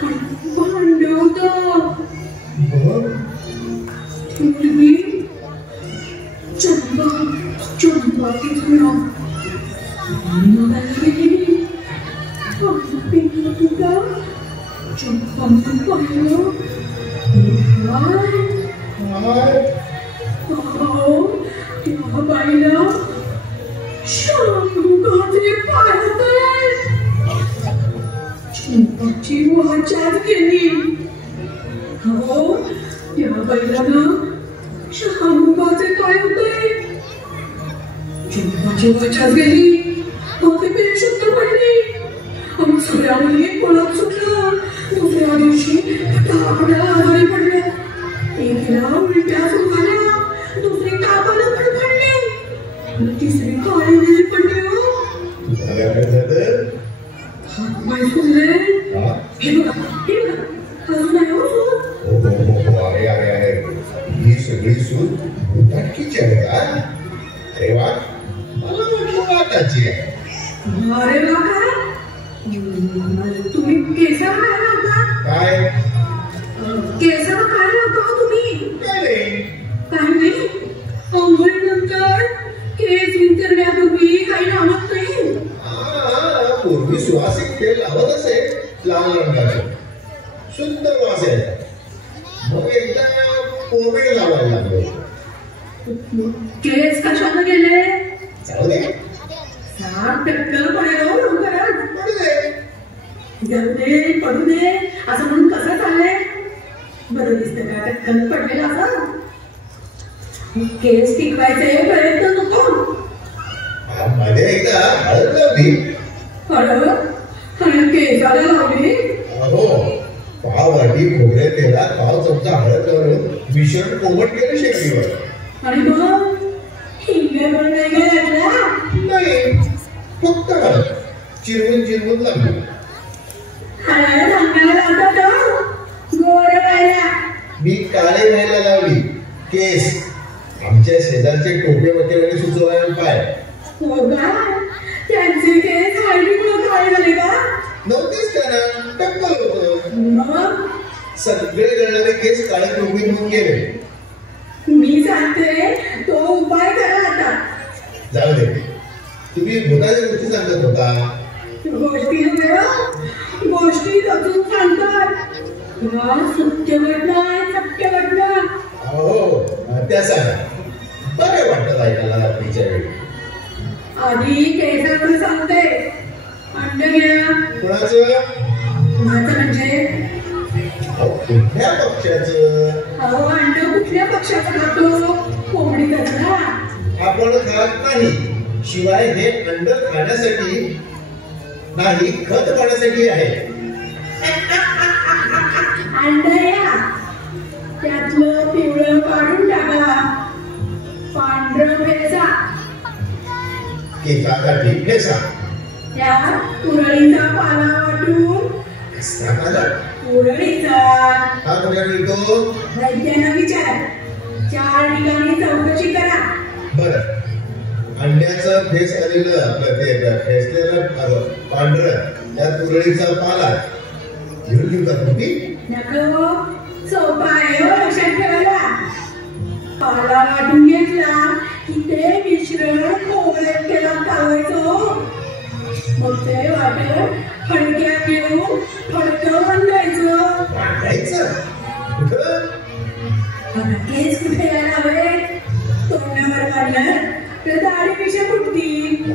आणि भांड होतं. मुलगी चंपा तिचं नाव. चंपाचं पाहिलं त्या बाईला शांतुकाचे पाय होते. चंपाची वाचाच केली. हो त्या बाईला शांतुकाचे पाय होते. चंपाची वाचाच गेली. ते बेशुद्ध पडली. आम्ही सगळ्या मुली पळत सुटलो. दुसऱ्या दिवशी आपल्याला आजारी पडल्या. एकीला उलट्या सुरू झाल्या, दुसरी तापानं पडली, तिसरी काळी वेळी पडली. हात पाय सुटले. हे बघा अजून आहे हो. अरे ही सगळी सूट भूताटकीची आहे का? अरे वा, मला वाटलं वाटाची आहे. अरे बाबा तुम्ही केसाला काय लावता? काय केसाला काय लावता तुम्ही? काय नाही. अंघोळीनंतर केस विंचरण्यापूर्वी काही लावत नाही. पूर्वी सुवासिक तेल लावत असे लाल रंगाचं, सुंदर वास यायचा. मग एकदा कोविड लावायला लागलो. केस कशाने गेले? जाऊ दे, साप टक्कल पडेल लवकरच. पडू दे. जाऊ दे पडू दे. असं म्हणून कसं चाललंय? बरं दिसतं का टक्कन पडलेलं असं? केस टिकवायचे प्रयत्न नको. मध्ये एकदा हळद लावली. हळद आणि केसाला लावली. अहो, पाव वाटी खोबरे तेलात पाव चमचा हळद घालून मिश्रण कोमट केलं शेगडीवर. आणि मग हिंगे पण नाही घातला? नाही, फक्त हळद चिरवून चिरवून लावली. हळद अंगाला लावतात गोरे व्हायला. मी काळे व्हायला लावली. केस आमच्या शेजारचे टोपे वगैरे सुचवायला पाय. हो का? त्यांचे केस हळदीमुळे काळे झाले का? नव्हतेच त्याला टक्कल होतं. मग सगळे गळणारे केस काळे टोपी होऊन गेले. मी सांगते तो उपाय करा आता. जाऊ दे, तुम्ही भूताच्या गोष्टी सांगत होता. गोष्टी गोष्टी अजून सांगतात. सत्य घटना आहे, सत्य घटना. हो, त्या सांगा. बरे वाटत ऐकायला रात्रीच्या वेळी. आधी केसाचं सांगते. अंड घ्या. कुणाचं? कुणाचं म्हणजे? कुठल्या पक्षाचं? अहो, अंड कुठल्या पक्षाचं खातो? कोंबडीचं ना. आपण खात नाही. शिवाय हे अंड खाण्यासाठी नाही, खत पाण्यासाठी आहे. अंड या त्यातलं पिवळं काढून टाका. पांढरं फेसा. केसासाठी फेसा. त्या कुरळीचा पाला वाटून. कसला पाला? कुरळीचा. हा कुठे मिळतो? वैद्यांना विचार. 4 ठिकाणी चौकशी करा. बरं, अंड्याचं फेस आलेलं आपलं ते फेसलेलं पांढरं त्या कुरळीचा पाला घेऊन घेऊ का तुम्ही? नको, सोपा आहे हो लक्षात ठेवायला. पाला वाटून घेतला की ते मिश्रण खोबऱ्यात तेलात टाकायचं. मग ते वाटण फडक्यात घेऊन फडकं बांधायचं. बांधायचं? कुठं? केस कुठे यायला हवे? तोंडावर काढलं तर दाढी पेक्षा फुटतील.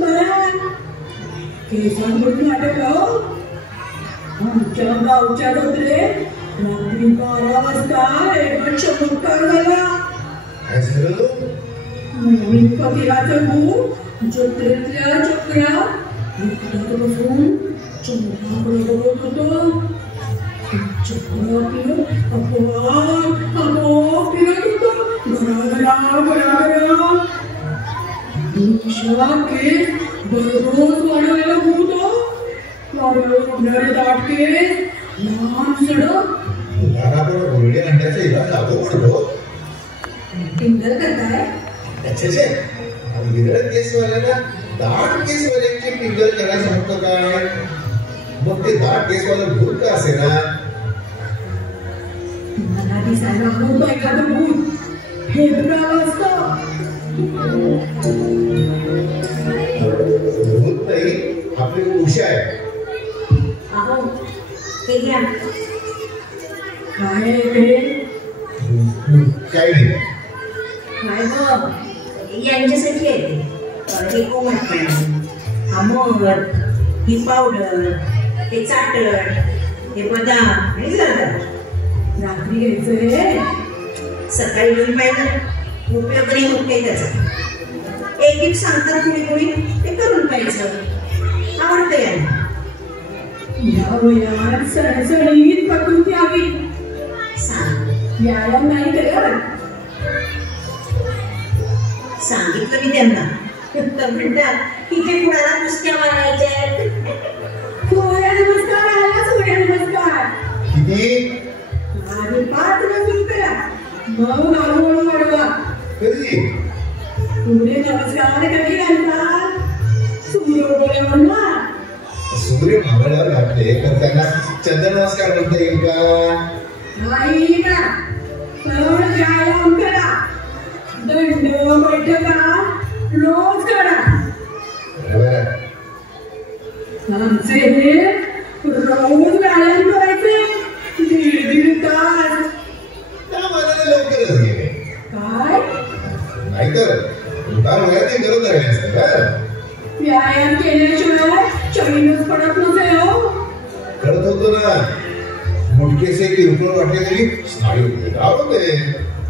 बघा, केसांकडून वाटलं आमच्या गावच्या डोकरे रात्री 12 वाजता एक चमत्कार झाला. नवीन फकीराचं मूळ जत्रेतल्या चक्रात एकट्यात बसून चमत्कार बघत होतं. चक्र फिरत आपोआप फिरत होतं. घराघरा केस दररोज वाढवायला होतं. वाढवायला उठणारे दाट केस लहान सडक. आपण गोल्डी अंड्याचा इलाज लागू पडतो. टिंगल करताय? त्याचे विरळ केसवाल्यांना दाट केसवाल्यांची टिंगल करायचं होतं काय? मग ते दाट केसवाला भूत का असे ना? मला दिसायला होतं एखादं भूत. हे दुरावं असतं. भूत नाही, आपली उषा आहे. अहो, हे घ्या. काय ते? काय नाही. काय गं, यांच्यासाठी आहे ते. हे कोमट पाणी, हा मध, ही पावडर, हे चाटण, हे बदाम, हे झालं. रात्री घ्यायचंय. सकाळी घेऊन पाहिलं उपयोग नाही होत काही त्याचा. एक एक सांगतात कुणी ते करून पाहिजे. आवडतं यांना. या वयात सणसणीत प्रकृती हवी. व्यायाम नाही करत. सांगितलं मी त्यांना तर म्हणतात की ते कुणाला कुस्त्या मारायच्या. सूर्य नमस्कार आला. सूर्य नमस्कार किती? आधी 5 सुरू करा. मग हळूहळू वाढवा. कधी? सूर्य नमस्कार कधी घालतात? सूर्योदयावर ना. सूर्य मावळ्यावर घातले तर त्यांना चंद्र नमस्कार म्हणता येईल का? नाही ना. तर व्यायाम करा. दंड बैठका रोज करा. आमचे हे रोज व्यायाम करायचे 1.5 तास. त्या मनाने लवकरच गेले. काय? नाहीतर उतार वयात करत राहिले. व्यायाम केल्याशिवाय चैनच पडत नसेल. कळत होतं ना, मुटकेसे किरकोळ वाटले तरी स्नायू भेदार होते.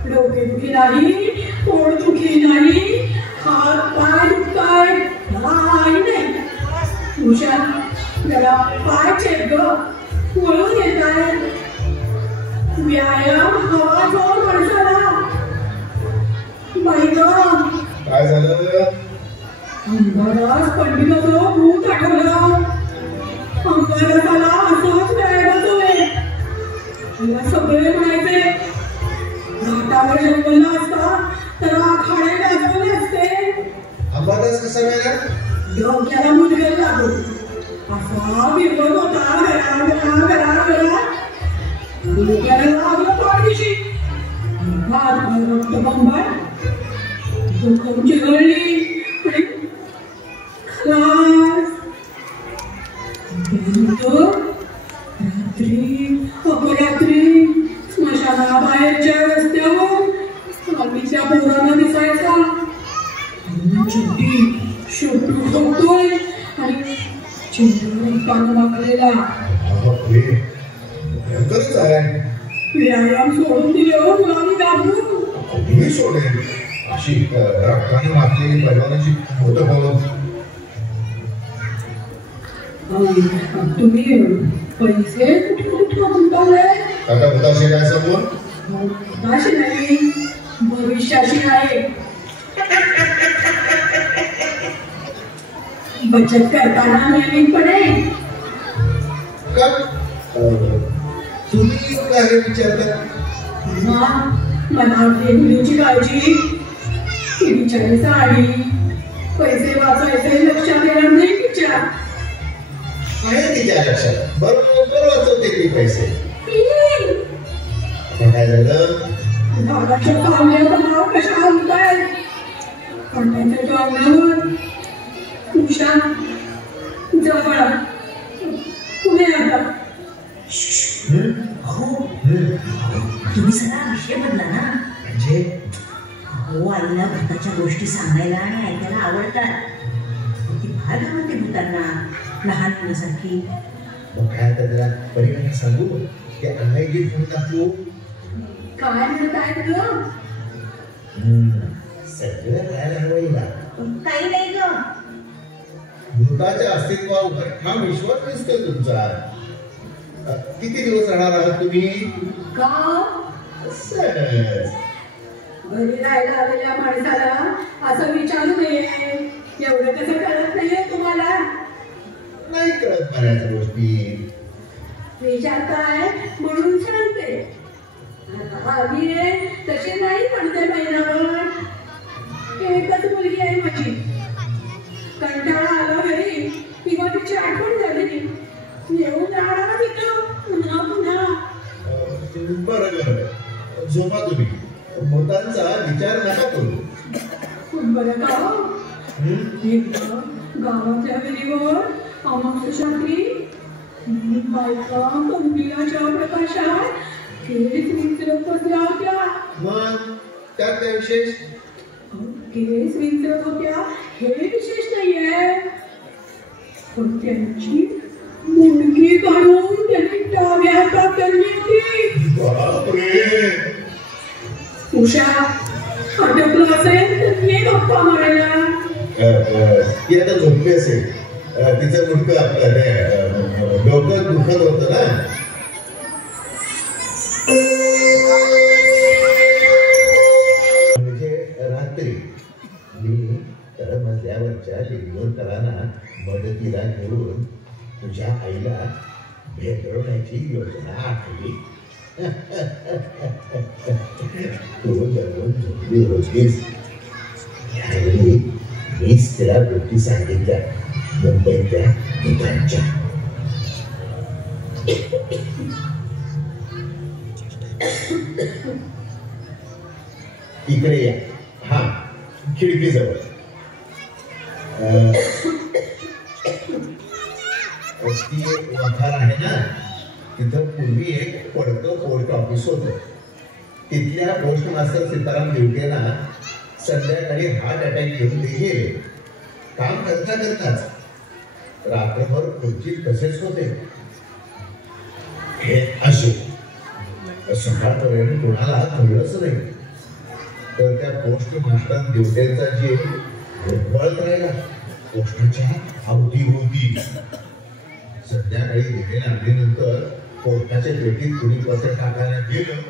डोकेदुखी नाही, पोटदुखी नाही, हात पाय दुखताय काही नाही. उषा जरा पाय चेक ग, वळून येत आहे. व्यायाम हवा जो माणसाला. बाई ग काय झालं? अंबादास पंडिताचं भूत आठवलं. अंबादासाला असंच व्यायामाचं होय. मला सगळे म्हणायचे घाटावर जन्मला असता तर आखाडे गाजवले असते. अंबादास कसा मिळाला? डोक्याला मुलगा लागू असा बिरवत होता. डोक्याला लागलं पाठीशी. रक्त बंबाळ जोखम चिघळली आणि खलास. अपरात्री स्मशानाबाहेरच्या रस्त्यावर आम्हीच्या पोरांना दिसायचा. शेवटी होतोय आणि चिंता मागलेला. भयंकरच आहे. व्यायाम सोडून दिल्यावर मुलांनी दाबून मी सोडेल अशी रक्ताने मारलेली पैलवानाची मोठं बोलून. तुम्ही पैसे कुठे गुंतवले? आता भूताशी काय समोर? भूताशी नाही, भविष्याशी आहे. बचत करताना नियमितपणे. का तुम्ही काय विचारता? मला मुलीची काळजी, बिचारी साडी, पैसे वाचायचे लक्षात येणार नाही तिच्या. आहे तिच्या लक्षात, बरोबर वाचवते ती पैसे. काय झालं? भागाच्या कामण्याचा भाव कशा म्हणताय? पण त्यांच्या कामण्यावर उषा जवळ पुढे आता. तुम्ही सगळा विषय बदला ना. म्हणजे हो, आईला भूताच्या गोष्टी सांगायला आणि ऐकायला आवडतात. ती फार आवडते भूतांना, लहान मुलासारखी. मग काय आता त्याला परिवाराला सांगू की अंगाई गीत म्हणून दाखवू? काय म्हणत आहेत ग? सगळं राहायला हवं. काही नाही ग. भूताच्या अस्तित्वावर ठाम विश्वास दिसतोय तुमचा. किती दिवस राहणार आहात तुम्ही? का घरी राहायला आलेल्या माणसाला असं विचारू नये. एवढं कसं कळत नाहीये तुम्हाला? नाही कळत बऱ्याच गोष्टी. विचारताय म्हणून सांगते. आधी तशी नाही म्हणते महिनाभर. एकच मुलगी आहे माझी. कंटाळा आला घरी किंवा तिची आठवण झाली येऊन राहणार तिथं पुन्हा पुन्हा. बरं झोपा तुम्ही. भूतांचा विचार नका करू. बरं का गावातल्या विहिरीवर अमावस्येसाठी बायका कंदिलाच्या प्रकाशात केस विंचरत बसल्या होत्या. मग त्यात काय विशेष? केस विंचरत होत्या हे विशेष नाहीये, पण त्यांची मुंडकी काढून त्यांनी डाव्या हातात धरली होती. बापरे. उषा अटकलं असेल तर ये गप्पा मारायला. ती आता झोपली असेल. तिचं मुंडकं आपलं डोकं दुखत होतं ना. म्हणजे रात्री मी तळमजल्यावरच्या लिंगोरकरांना मदतीला घेऊन तुझ्या आईला भेटवण्याची योजना आखली. तू दररोज झोपली होतीस. यावेळी मीच तिला गोष्टी सांगितल्या मुंबईतल्या भूतांच्या. इकडे या. हा खिडकीजवळ. ती वखार आहे ना, तिथं पूर्वी एक पडकं पोस्ट ऑफिस होतं. तिथल्या पोस्ट मास्टर सीताराम दिवटेना संध्याकाळी हार्ट अटॅक येऊन ते गेले. काम करता करताच रात्रभर खुर्चीत तसेच होते. हे असो सकाळपर्यंत कोणाला कळलंच नाही तर त्या पोस्ट मास्टर ड्युट्यांचा जे बळत राहिला पोस्टाच्या अवतीभोवती संध्याकाळी घरी आणल्यानंतर पोस्टाच्या पेटीत कुणी पत्र टाकायला गेलं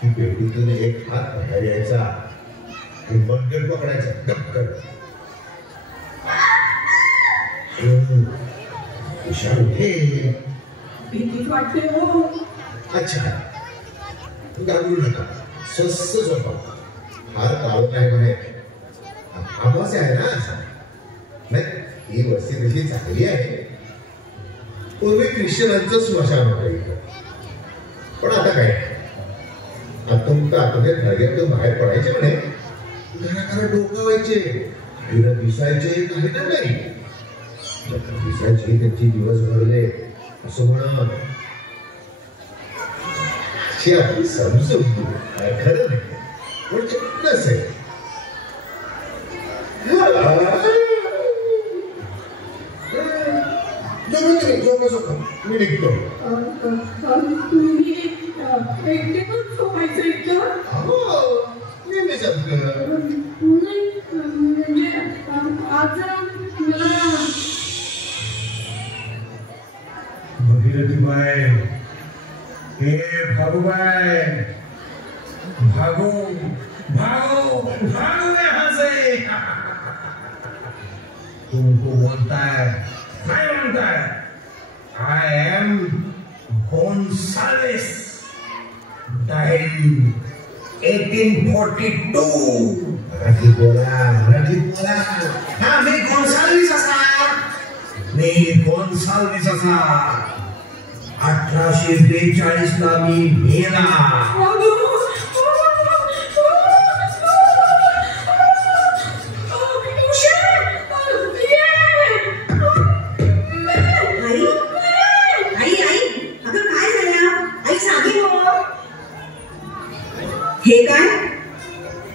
की पेटीतून एक हात बाहेर यायचा आणि बंदर पकडायचा टक्कर हुशार होते भीतीच वाटते हो. अच्छा घाबरू नका स्वस्त झोपा फार काळ नाही म्हणे आवाज आहे ना नाही ही वस्ती तशी चांगली आहे पूर्वी ख्रिश्चनांचं स्मशान होतं इथं पण आता काय घरातून बाहेर पडायचे म्हणे घराकडे डोकावायचे काहीला दिसायचे काहीला नाही दिसायचे त्यांची दिवस भरले असं म्हणत आपली समजून खरं नाही पण चुकलंच आहे मी निघतो एकटेच झोपायचं इतकं मी म्हणजे आज मला भगीरथीबाई हे भागूबाई भागो भागो भागो यहाँ से तुमको बोलता है काय म्हणता है I am Gonzales died 1842 Marathi बोला हा मी गोन्साल्विस असा 1842 ला मी मेला हे काय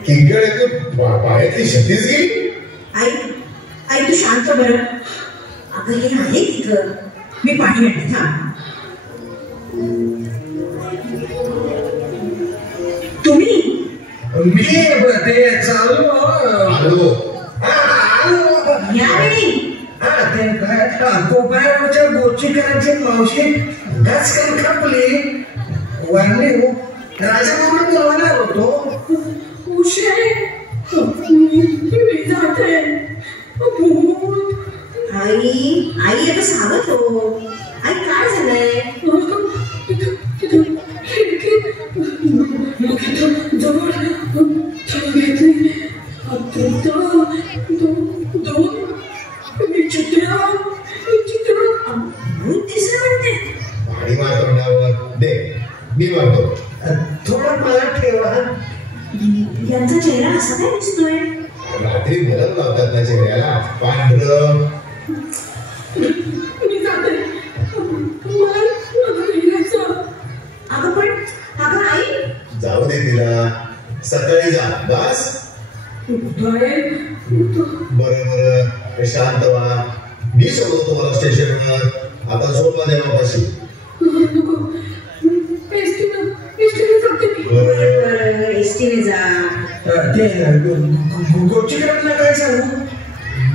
किंकड बाहेरची शतीच गेली आई तू शांत बरं अगं हे आहे तिथं मी पाणी आणते थांब तुम्ही मी ते चालू आलो यावेळी ते काय कोपऱ्यावरच्या गोचीकरांची मावशी गच खपली वारली हो राजाकडून बोलवणार होतो उशे मी जाते आई आता सांगत हो आई काय झालंय जवळ घेतली दोन विचित्र भूत दिसलं म्हणते पाणी मार तोंडावर दे मी मारतो थोडं मला ठेवा यांचा चेहरा असा काय दिसतोय रात्री भरत लावतात ना चेहऱ्याला पांढरं मी जाते मला निघायचं अगं पण अगं आई जाऊ दे तिला सकाळी जा बस बरं शांत व्हा मी सोडतो तुम्हाला स्टेशनवर आता झोपा देवा पाशी एसटीने जा ते गोचीकरांना काय सांगू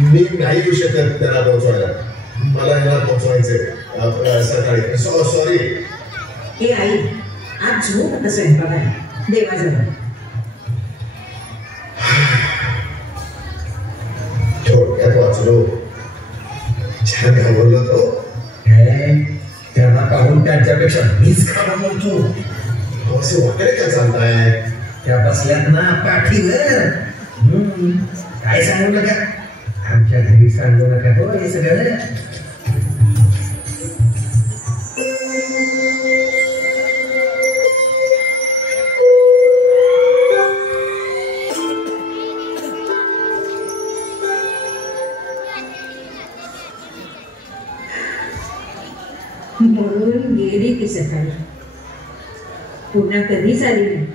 मी नाही येऊ शकत त्याला पोहोचवायला मला याला पोहोचवायचंय सकाळी सॉरी हे आई आज झोप आता स्वयंपाकाला देवाजवळ थोडक्यात वाचलो छान घाबरलो तो त्यांना पाहून त्यांच्यापेक्षा मीच घाबरलो असे वाकडे का चालताय त्या बसल्यात ना पाठीवर काय सांगू नका आमच्या घरी सांगू नका हो हे सगळं म्हणून गेली ती सकाळी पुन्हा कधीच आली नाही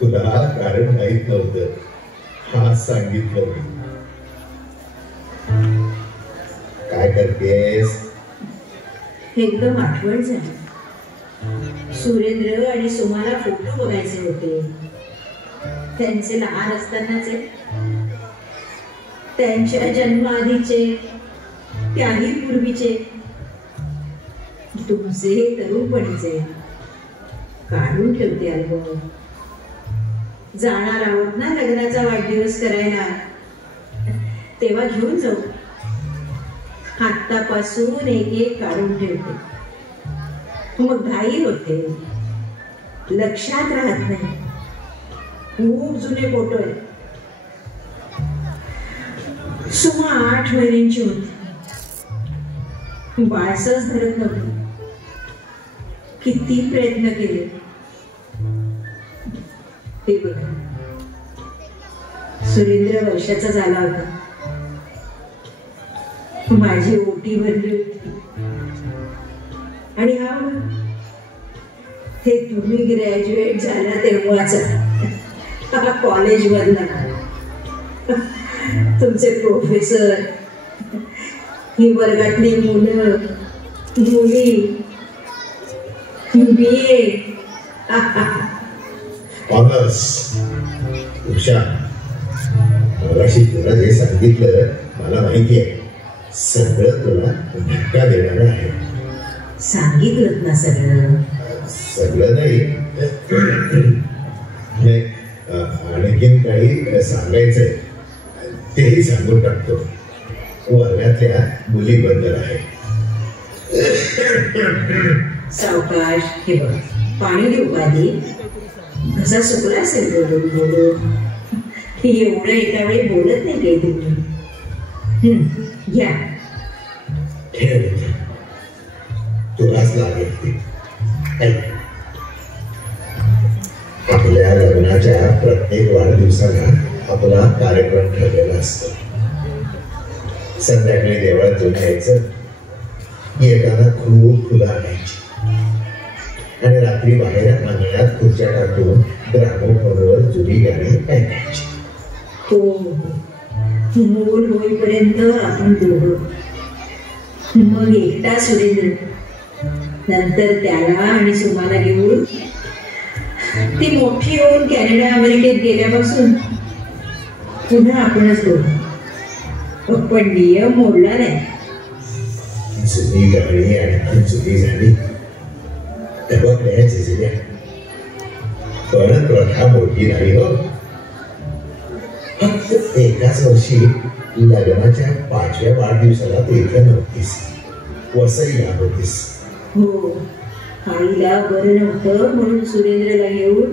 तुला कारण माहित नव्हतं हा सांगितलं मी काय करतेस एकदम आठवण झाली सुरेंद्र आणि सुमाला फोटो बघायचे होते. त्यांचे लहान असतानाचे, त्यांच्या जन्माआधीचे, त्याही पूर्वीचे, तुमचे तरुणपणीचे काढून ठेवते अल्बम. जाणार आहोत ना लग्नाचा वाढदिवस करायला, तेव्हा घेऊन जाऊ. आत्तापासून एक एक काढून ठेवते. मग घाई होते, लक्षात राहत नाही. खूप जुने फोटो आहेत. सुमा 8 महिन्यांची होती. बाळसच धरत नव्हती. किती प्रयत्न केले ते बघा. सुरेंद्र वर्षाचा झाला होता. माझी ओटी भरली होती. आणि हा हे तुम्ही ग्रॅज्युएट झाला तेव्हाचा कॉलेज मधला तुमचे प्रोफेसर, ही वर्गातली मुलं मुली, BA ऑनर्स. उषा, मगाशी तुला जे सांगितलं मला माहिती आहे. सगळं तुला धक्का देणारं आहे. सांगितलं ना सगळं? सगळं नाही, आणखीन काही सांगायचंय तेही सांगून टाकतो. वर्गातल्या मुलीबद्दल आहे. सावकाश. हे बघ, पाणी देऊ आधी. घसा सुकला असेल बोलून बोलून. एवढं एका वेळी बोलत नाही काही तुम्ही. घ्या. ठेव, तुलाच लागेल ती. आपल्या लग्नाच्या प्रत्येक वाढदिवसाला आपला कार्यक्रम ठरलेला असतो. संध्याकाळी देवळात जाऊन यायचं, येताना खूप फुलं आणायची आणि रात्री बाहेर अंगणात खुर्च्या टाकून ग्रामोफोनवर जुनी गाणी ऐकायची. हो, मूल होईपर्यंत आपण दोघं. मग एकटा सुरेंद्र, नंतर त्याला आणि सुमाला घेऊन ती मोठी होऊन कॅनडा अमेरिकेत गेल्यापासून पुन्हा आपणच बोलू. पण नियम मोडला नाही. जुनी गाणी आणखी जुनी झाली तेव्हा काय झिजल्या. पण प्रथा मोठी नाही हो. फक्त एकाच वर्षी लग्नाच्या 5व्या वाढदिवसाला तू इथं नव्हतीस, वसईला होतीस. हो, आईला बरं नव्हतं म्हणून सुरेंद्रला घेऊन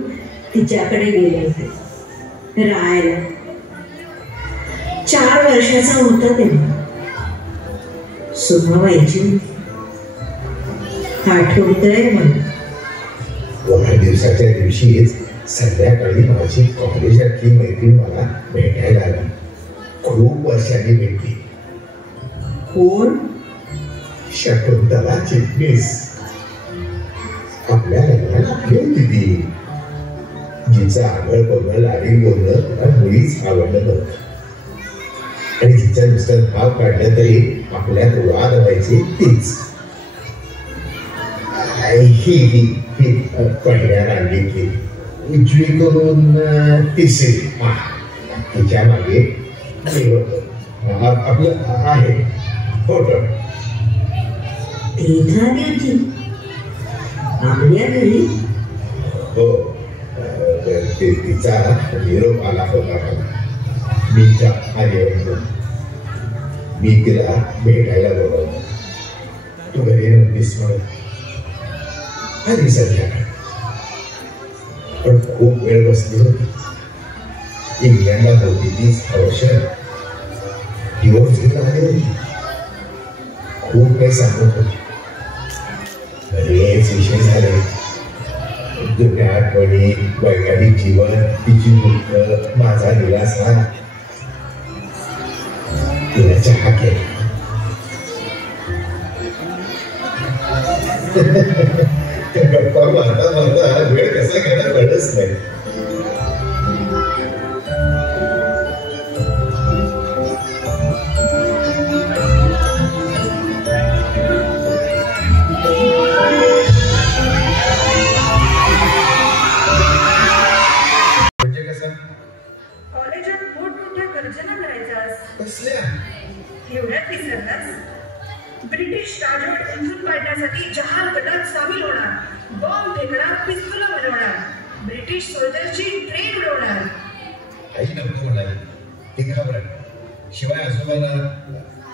तिच्याकडे गेले होते राहायला. 4 वर्षाचा होता तेव्हा. सुमाबाईची आठवतंय मला. वाढदिवसाच्या दिवशीच संध्याकाळी माझी कॉलेजातली मैत्रीण मला भेटायला आली. खूप वर्षांनी भेटली. कोण? शकुंतला चिटणीस. आपल्या लग्नाला आली होती ती. जिचं आगळ पगळ आडी बोलणं तुला मुळीच आवडलं नव्हतं आणि जिच्या नुसतं भाव काढलं तरी आपल्यात वाद व्हायची तीच. ही पहिल्या रांगेतली, उजवीकडून तिसरी. तिच्या मागे आपलं आहे फोटो. आपल्या घरी? हो, तिचा निरोप आला होता मला. मी आले, मी तिला भेटायला बोलवलं. तू घरी नव्हतीस म्हणून आली संध्याकाळ. पण खूप वेळ बसली होती. इंग्लंडला होती 30 वर्ष. डिवोर्स घेऊन आली होती. खूप काही सांगत होती. बरेच विषय झाले. जुन्या आठवणी, वैज्ञानिक जीवन, तिची दुःख, माझा दिलासा. तिला चहा केला. गप्पा मारता मारता वेळ कसा गेला कळलंच नाही. बॉम्ब फेकणार, पिस्तूल बनवणार, ब्रिटिश सोल्जरची ट्रेन उडवणार. आई नको म्हणाली, ती घाबरत. शिवाय आजोबांना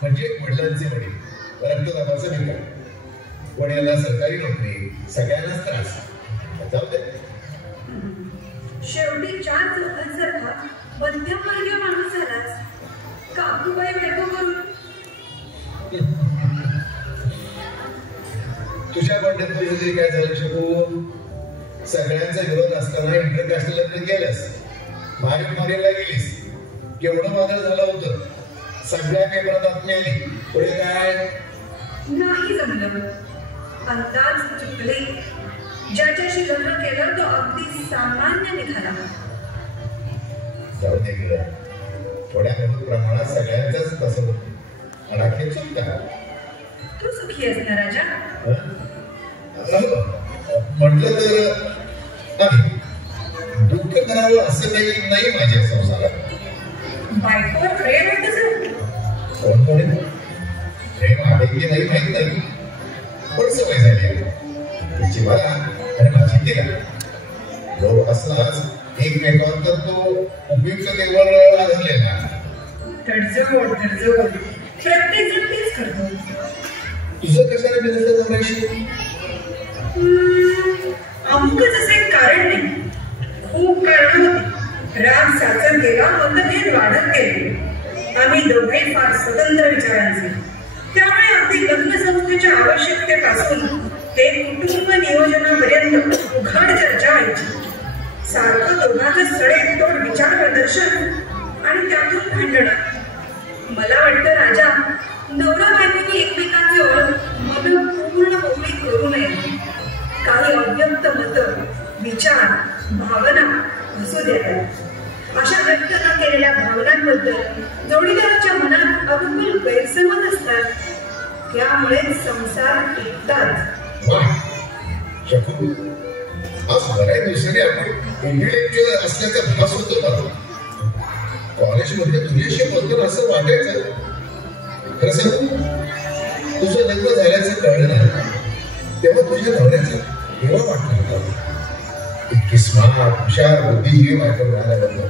म्हणजे वडिलांचे वडील रक्तदाबाचा विकार, वडिलांना सरकारी नोकरी, सगळ्यांनाच त्रास. जाऊ दे. शेवटी 4 चौघांसारखा मध्यमवर्गीय माणूस झालाच. काकूबाई बायको करून. तुझ्या बंडखोरीमध्ये काय झालं शकू? सगळ्यांचा विरोध असताना इंटरकास्टल लग्न केलंस, मारेला गेलीस, केवढं वादळ झालं होतं, सगळ्या पेपरात बातमी आली. पुढे काय नाही जमलं. अंदाज चुकले. ज्याच्याशी लग्न केलं तो अगदी सामान्य निघाला. जाऊ दे ग, थोड्या बहुत प्रमाणात सगळ्यांचंच तसं होतं. आणि अखेर चुकता. तू सुखी आहेस ना राजा? म्हटलं तर दुःख करावं असं काही नाही माझ्या संसारात. बायकोवर प्रेम आहे तुझं? कोण कोण प्रेम आहे की नाही माहित नाही, पण सवय झाली तिची मला आणि माझी तिला. लोक असलाच एकमेकांवर तर तो उपयुक्ततेवर आधारलेला. तडजोड प्रत्येक जण तेच करतो. तुझं कशाला बिघडलं जमरायशी? अमुकच असे कारण नाही, खूप कारण होती. राग साचत गेला, मतभेद वाढत गेले. आम्ही दोघे फार स्वतंत्र विचारांचे, त्यामुळे अगदी लग्न संस्थेच्या आवश्यकतेपासून ते कुटुंब नियोजनापर्यंत उघड चर्चा व्हायची. सारखं दोघांचं सडेतोड विचार प्रदर्शन आणि त्यातून भांडण. मला वाटतं राजा, नवरा बायकोनी एकमेकांची ओळख मन पूर्ण मोकळी करू नये. काही अव्यक्त मत, विचार, भावना असू द्याव्यात. अशा व्यक्त न केलेल्या भावनांबद्दल जोडीदाराच्या मनात अगदी गैरसमज असतात. त्यामुळे संसार टिकतात. आज बऱ्याच दिवसांनी आपण इंटेलेक्च्युअल असल्याचा भास होतो ना. कॉलेजमध्ये तुझ्याशी बोलतो असं वाटायचं. खरं सांगू, तुझं लग्न झाल्याचं कळलं नाही तेव्हा तुझ्या नवऱ्याचं तेव्हा वाटलं होतं. इतकी स्मार्ट, हुशार, बुद्धिजीवी बायको मिळाल्याबद्दल.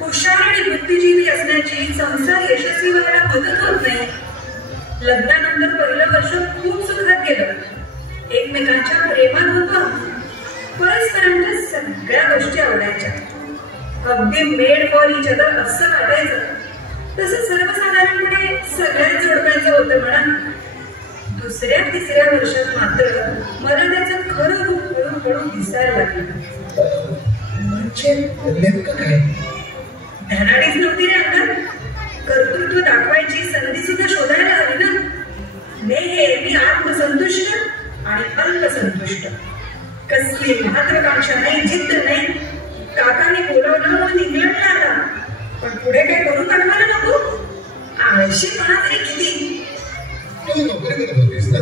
हुशार आणि बुद्धिजीवी असण्याची संसार यशस्वी व्हायला मदत होत नाही. लग्नानंतर पहिलं वर्ष खूप सुखात गेलं. एकमेकांच्या प्रेमात होतो. परस्परांच्या सगळ्या गोष्टी आवडायच्या. अगदी मेड फॉर इच अदर असं वाटायचं. तसं सर्वसाधारणपणे सगळ्याच जोडप्यांचं होतं म्हणा. दुसऱ्या तिसऱ्या वर्षात मात्र मला त्याचं खरं रूप हळूहळू दिसायला लागलं. म्हणजे नेमकं काय? धनाडीच नव्हती रे अंगात. कर्तृत्व दाखवायची संधी सुद्धा शोधायला हवी ना. नेहमी आत्मसंतुष्ट आणि अल्पसंतुष्ट. कसली महत्वाकांक्षा नाही, जिद्द नाही. काकाने बोलवलं म्हणून इंग्लंडला आला, पण पुढे काय करून दाखवायला नको. आळशीपणा तरी किती. तू नोकरी करत होतीस ना?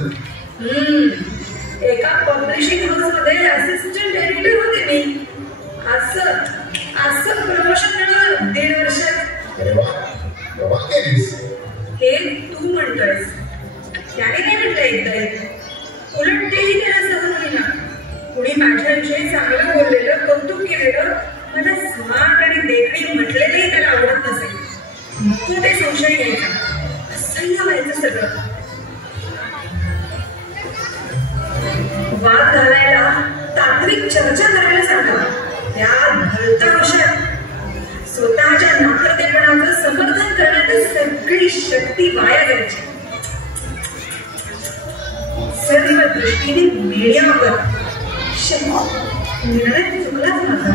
एका पब्लिशिंग हाऊसमध्ये असिस्टंट एडिटर होते मी. असं प्रमोशन मिळालं 1.5 वर्षात. अरे वा, कमाल केलीस. हे तू म्हणतोयस. त्याने काय म्हटलं एकदा? उलट तेही त्याला सहन होईना. कुणी माझ्याविषयी चांगलं बोललेलं, कौतुक केलेलं, मला स्मार्ट आणि देखणी म्हटलेलंही त्याला आवडत नसेल. नको ते संशय घ्यायचा. असह्य व्हायचं सगळं. वाद घालायला, तात्विक चर्चा करायला सांगा. त्या भलत्या विषयात स्वतःच्या नाकर्तेपणाचं समर्थन करण्याची सगळी शक्ती वाया जायची. सर्व दृष्टीने मीडियावर निर्णय चुकलाच माझा.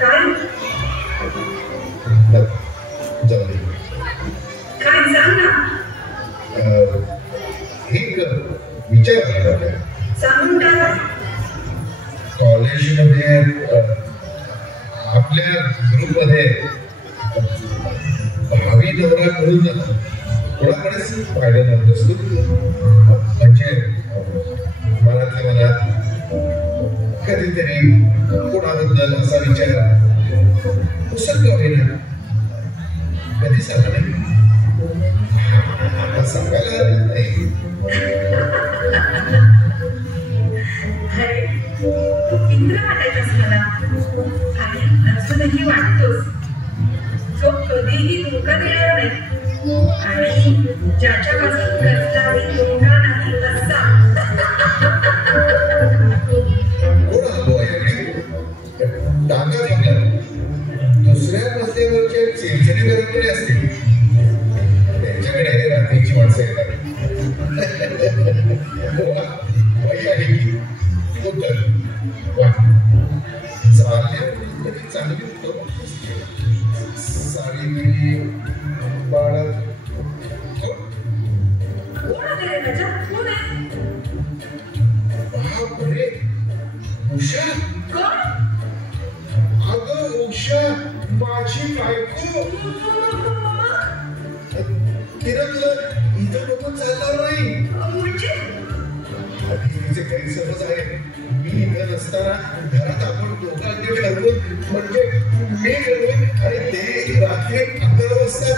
काय काय सांग ना. एक विचार सांगून टाक. कॉलेजमध्ये आपल्या ग्रुपमध्ये भावी नवरा करून कोणाकडेच पाहिलं नव्हतं. म्हणजे मनातल्या मनात कधीतरी कोणाबद्दल असा विचार उसळका होईना. कधी सांगा नाही, सांगायला नाही. इंद्र वाटायचाच मला आणि अजूनही वाटतोस. तो कधीही धोका देणार नाही आणि ज्याच्यापासून कसलाही धोका नाही असा. दुसऱ्या रस्त्यावरच्या चिरचिरी घराकडे असतील त्यांच्याकडे रात्रीची माणसं येतात. चांगली सारी बाळा बापरे उषा अगं उषा माझी बायको. तिला तुला इथं बघून चालणार नाही. तिचे गैरसमज आहे. मी इथं नसताना घरात आपण दोघांनी ठरवून म्हणजे मी ठरवून आणि ते रात्री 11 वाजता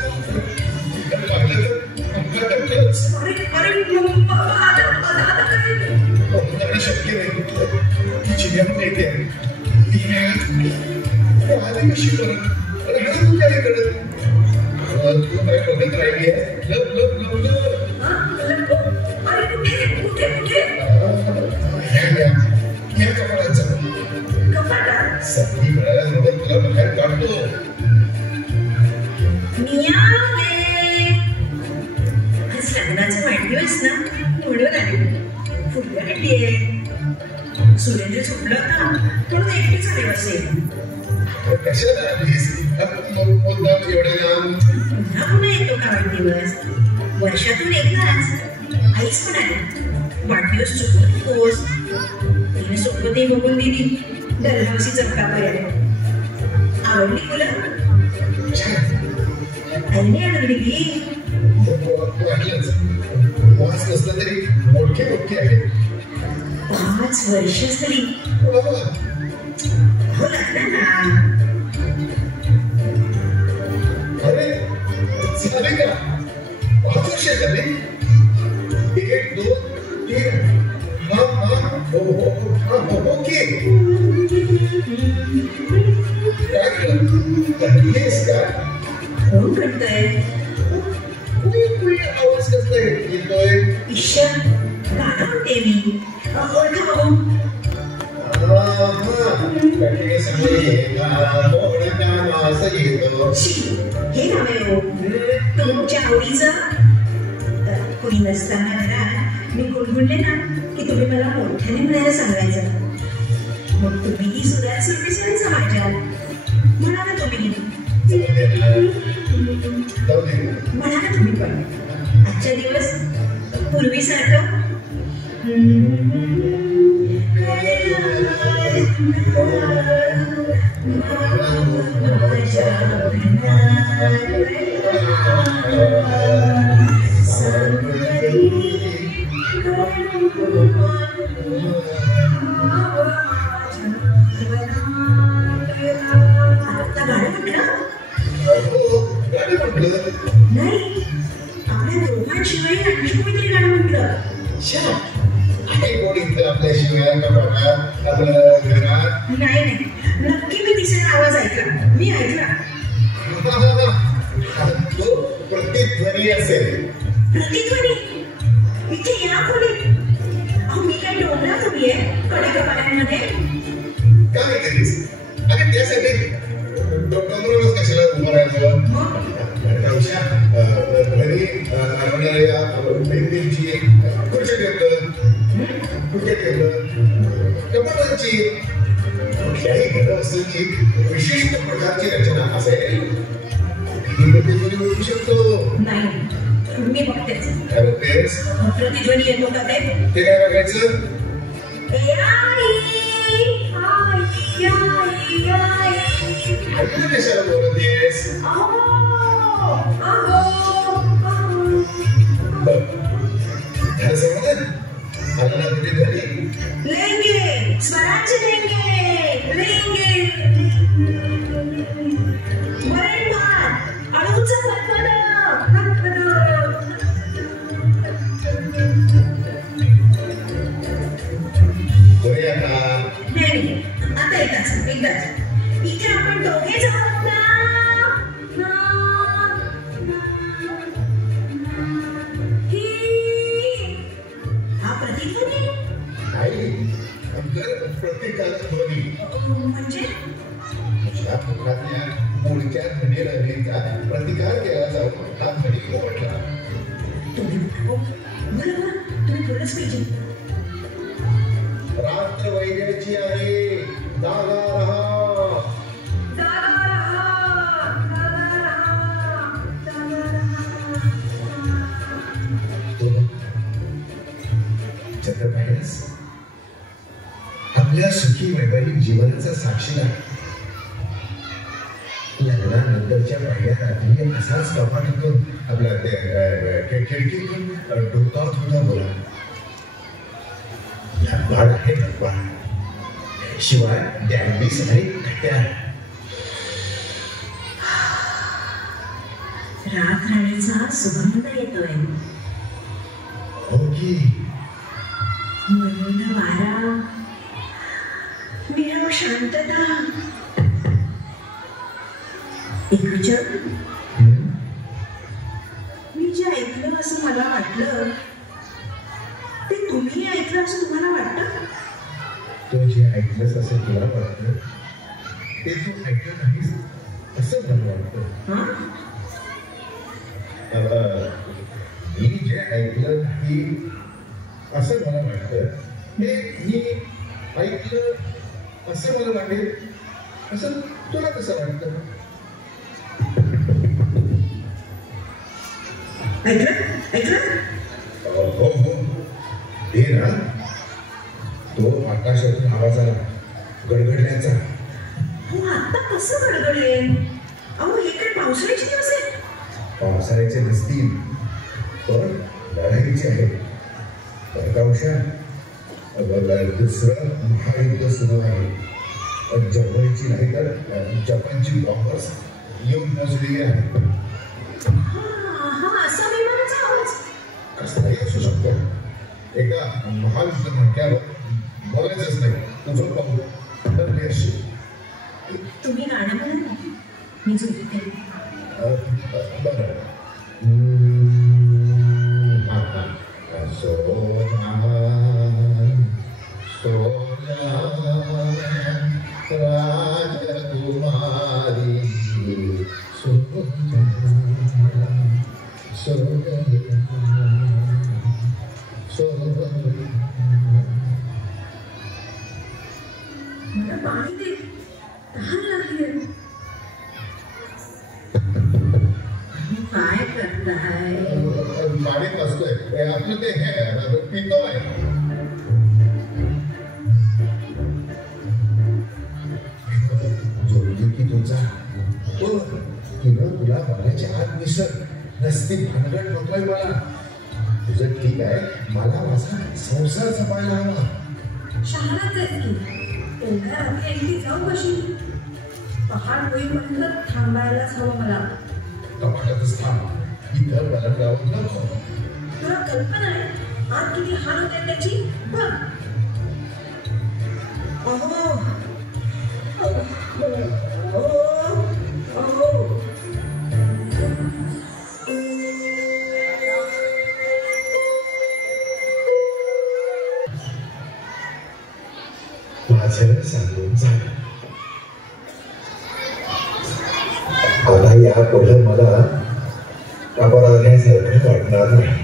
लागलं तर शक्य नाही. तिची व्यक्त येते आधी कशी करत तू काय करत तू काय बघत राहिली आहे. सगळी वेळा तुला बाहेर काढतो. लग्नाचा वाढदिवस ना म्हणून आले. फुलं आणली. सुरेंद्र झोपला होता म्हणून एकटीच आले असेल. कशाला आलीस मुद्दाम एवढे लांब. पुन्हा येतो का वाढदिवस. वर्षातून एकदाच. आईच म्हणाली वाढदिवस चुकतोस. तिने सोबतही बघून दिली. डलहौसी चौकापर्यंत. आवडली फुलं. आईने आणून दिली. वास नसला तरी मोठे मोठे आहेत. 5 वर्ष झाली. हो लागलं ना. अरे झाले का 5 वर्ष झाले. 1 2 3 ओके. काय का कोण करतंय. आवाज कसला येतोय. ईश्वर गाणं म्हणते मी. ओळखा हे नाव तुमच्या आवडीचं. कोणी नसताना घरात मी गुणगुणले ना की तुम्ही मला मोठ्याने म्हणायला सांगायचं. मग तुम्हीही सुद्धा सुरविसायचं माझ्या. म्हणा ना तुम्ही. म्हणा ना तुम्ही पण. आजच्या दिवस पूर्वीसारखं नाही. आपल्या दोघांशिवाय आणखी कोणीतरी गाणं म्हटलं. आपल्या शिवाय आपल्या घरात नाही. नक्की मी तिचा आवाज ऐकला. मी ऐकला. तो प्रतिध्वनी असेल. प्रतिध्वनी. इथे या खोलीत. अहो मी काय डोंगरात उभी आहे कडेकपाड्यांमध्ये. काय करीस. अगं त्यासाठी डोंगरावरच कशाला उभं राहायचं. घरी आणणाऱ्या मेहंदीची खुर्च्या ठेवलं कपाटांची कुठल्याही घरवस्तूंची विशिष्ट प्रकारची रचना असेल. ही प्रतिध्वनी ओळखू शकतो. नाही मी बघतेच. काय बघतेस. प्रतिध्वनी येतो का ते काय बघायचं. कशाला बोलतेस. लेंगे स्वराज्य लेंगे. लेंगे वरण भात अळूचं फतफद. एकदाच इथे आपण दोघेच आहोत ना. हा प्रतिध्वनी प्रत्येकाला ध्वनी म्हणजे तुझ्या मुखातल्या मूळच्या ध्वनी रंगीचा प्रतिकार केला जाऊन हा ध्वनी ओळखला. तुम्ही बोलच पाहिजे. रात्र वैद्याची आहे, जागा रहा. छत्रपतीस आपल्या सुखी वैवाहिक जीवनाचा साक्षीदार लग्नानंतरच्या पहिल्या रात्री असाच कपाटीतून आपल्या खिडकीतून डोकावत होता बोला. लबाड आहे लबाड, शिवाय डॅम्बिस आणि कट्यार. रात राणीचा सुगंध येतोय. हो की मौन वारा, निरव शांतता. एक विचार, मी जे ऐकलं असं मला वाटलं ते तुम्ही ऐकलं असं तुम्हाला वाटतं? तू जे ऐकलंस असं तुला वाटतं ते तू ऐकलं नाहीस असं मला वाटतं. मी जे ऐकलं नाही असं मला वाटतं हे मी ऐकलं असं मला वाटेल असं तुला कसं वाटतं? हो हो ते ना, तो आकाशातून आवाज आला गडगडण्याचा. हो, आता कसं गडगडेल? अहो, हे काय पावसाळ्याचे दिवस आहे? पावसाळ्याचे नसतील पण लढाईचे आहे. परकांशा दुसरं महायुद्ध सुरू आहे. जर्मनीची नाही तर जपानची बॉम्बर्स येऊन पोहोचलेली आहे. कसलाही असू शकतो. एकदा महायुद्ध म्हटल्यावर बोलायचंच नाही. तुझं पाहू तर मी अशी. तुम्ही गाणं म्हणा ना, मी झोपते. बरं. मला पाणी दे, तहान लागली. काय करताय? पाणी नसतोय आपलं ते हे पितो आहे. जोडली की तुझा तिनं तुला बघायच्या आत विसर नसती भानगड नकोय मला. तुझं ठीक आहे, मला माझा संसार जपायला हवा. शहाणाच आहेस की, एवढ्या रात्री एकटी जाऊ कशी? पहाट होईपर्यंत थांबायलाच हवं मला. कपाटातच थांब, इथं पलंगावर नको. तुला कल्पना आहे आत किती हाल होते त्याची? बघ. माझं सांगून झालं. आता या पुढे मला अपराध्यासारखं वाटणार नाही.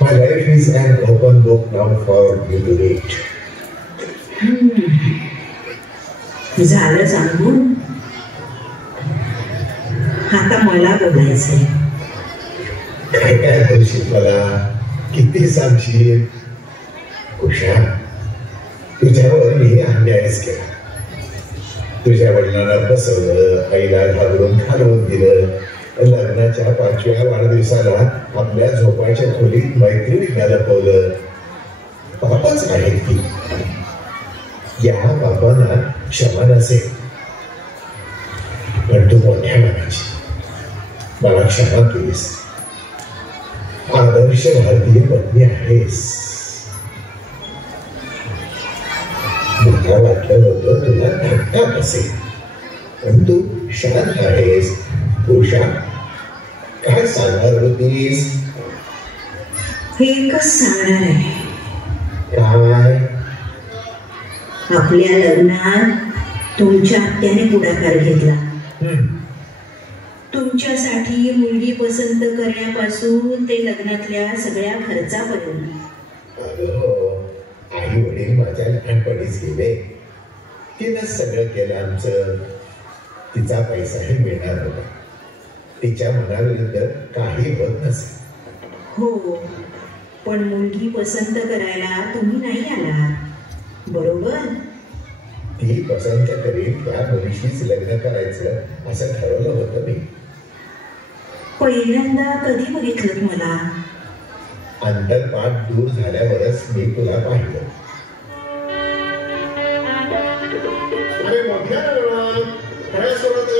My life is an open book now for you to read. झालं सांगून. आता मला बोलायचंय. काय काय बोलशील मला? किती सांगशील? उषा, तुझ्यावर मी अन्यायच केला. तुझ्या वडिलांना बसवलं, आईला घालवून दिलं. लग्नाच्या 5व्या वाढदिवसाला आपल्या झोपाच्या खोलीत मैत्रिणीला लपवलं. पापच आहेत की. या बापांना क्षमा नसेल, पण तू मोठ्या मनाची मला क्षमा केलीस. आदर्श भारतीय पत्नी आहेस. वाटलं होतं तुला धक्का बसेल, पण तू शांत आहेस. उषा, काय सांगणार होतीस? एकच सांगणार आहे. काय? आपल्या लग्नात तुमच्या आत्याने पुढाकार घेतला. तुमच्यासाठी मुलगी पसंत करण्यापासून ते लग्नातल्या सगळ्या खर्चापर्यंत. आई वडील माझ्या लहानपणीच गेले. तिनं सगळं केलं आमचं. तिचा पैसाही मिळणार होता. तिच्या मनाविरुद्ध काही होत नसे. हो, पण मुलगी पसंत करायला तुम्ही नाही आलात, बरोबर? ती पसंत करीत त्या मुलीशीच लग्न करायचं असं ठरवलं होतं मी. पहिल्यांदा कधी बघितलं मला? अंतरपाठ दूर झाल्यावरच मी तुला पाहिलं. अरे मोठ्या काय सोडत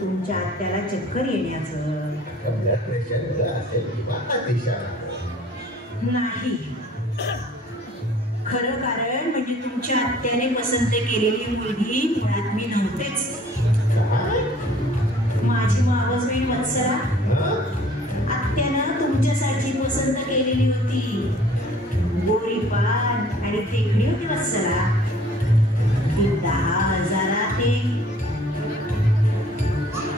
तुमच्या आत्याला चक्कर येण्याचं नाही. खरं कारण म्हणजे तुमच्या आत्याने पसंत केलेली मुलगी मुळात मी नव्हतेच. माझी मावस बहीण वत्सला आत्यानं तुमच्यासाठी पसंत केलेली होती. गोरी पान आणि देखणी होती वत्सला. ती 10,000 एक.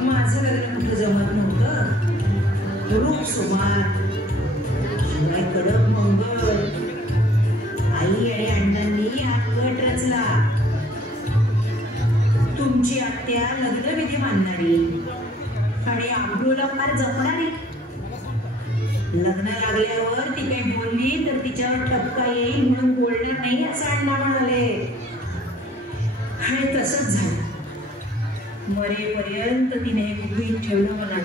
माझं लग्न कुठं जमत नव्हतं. रूप सुमार, शिवाय कडक मंगळ. आई आणि अण्णांनी हा कट रचला. तुमची आत्या लग्नविधी मानणारी आणि आंबरूला फार जपणारी. लग्न लागल्यावर ती काही बोलली तर तिच्यावर ठपका येईल म्हणून बोलणार नाही असं अण्णा म्हणाले. आणि तसंच झालं. मरेपर्यंत तिने गृहीत ठेवलं मला.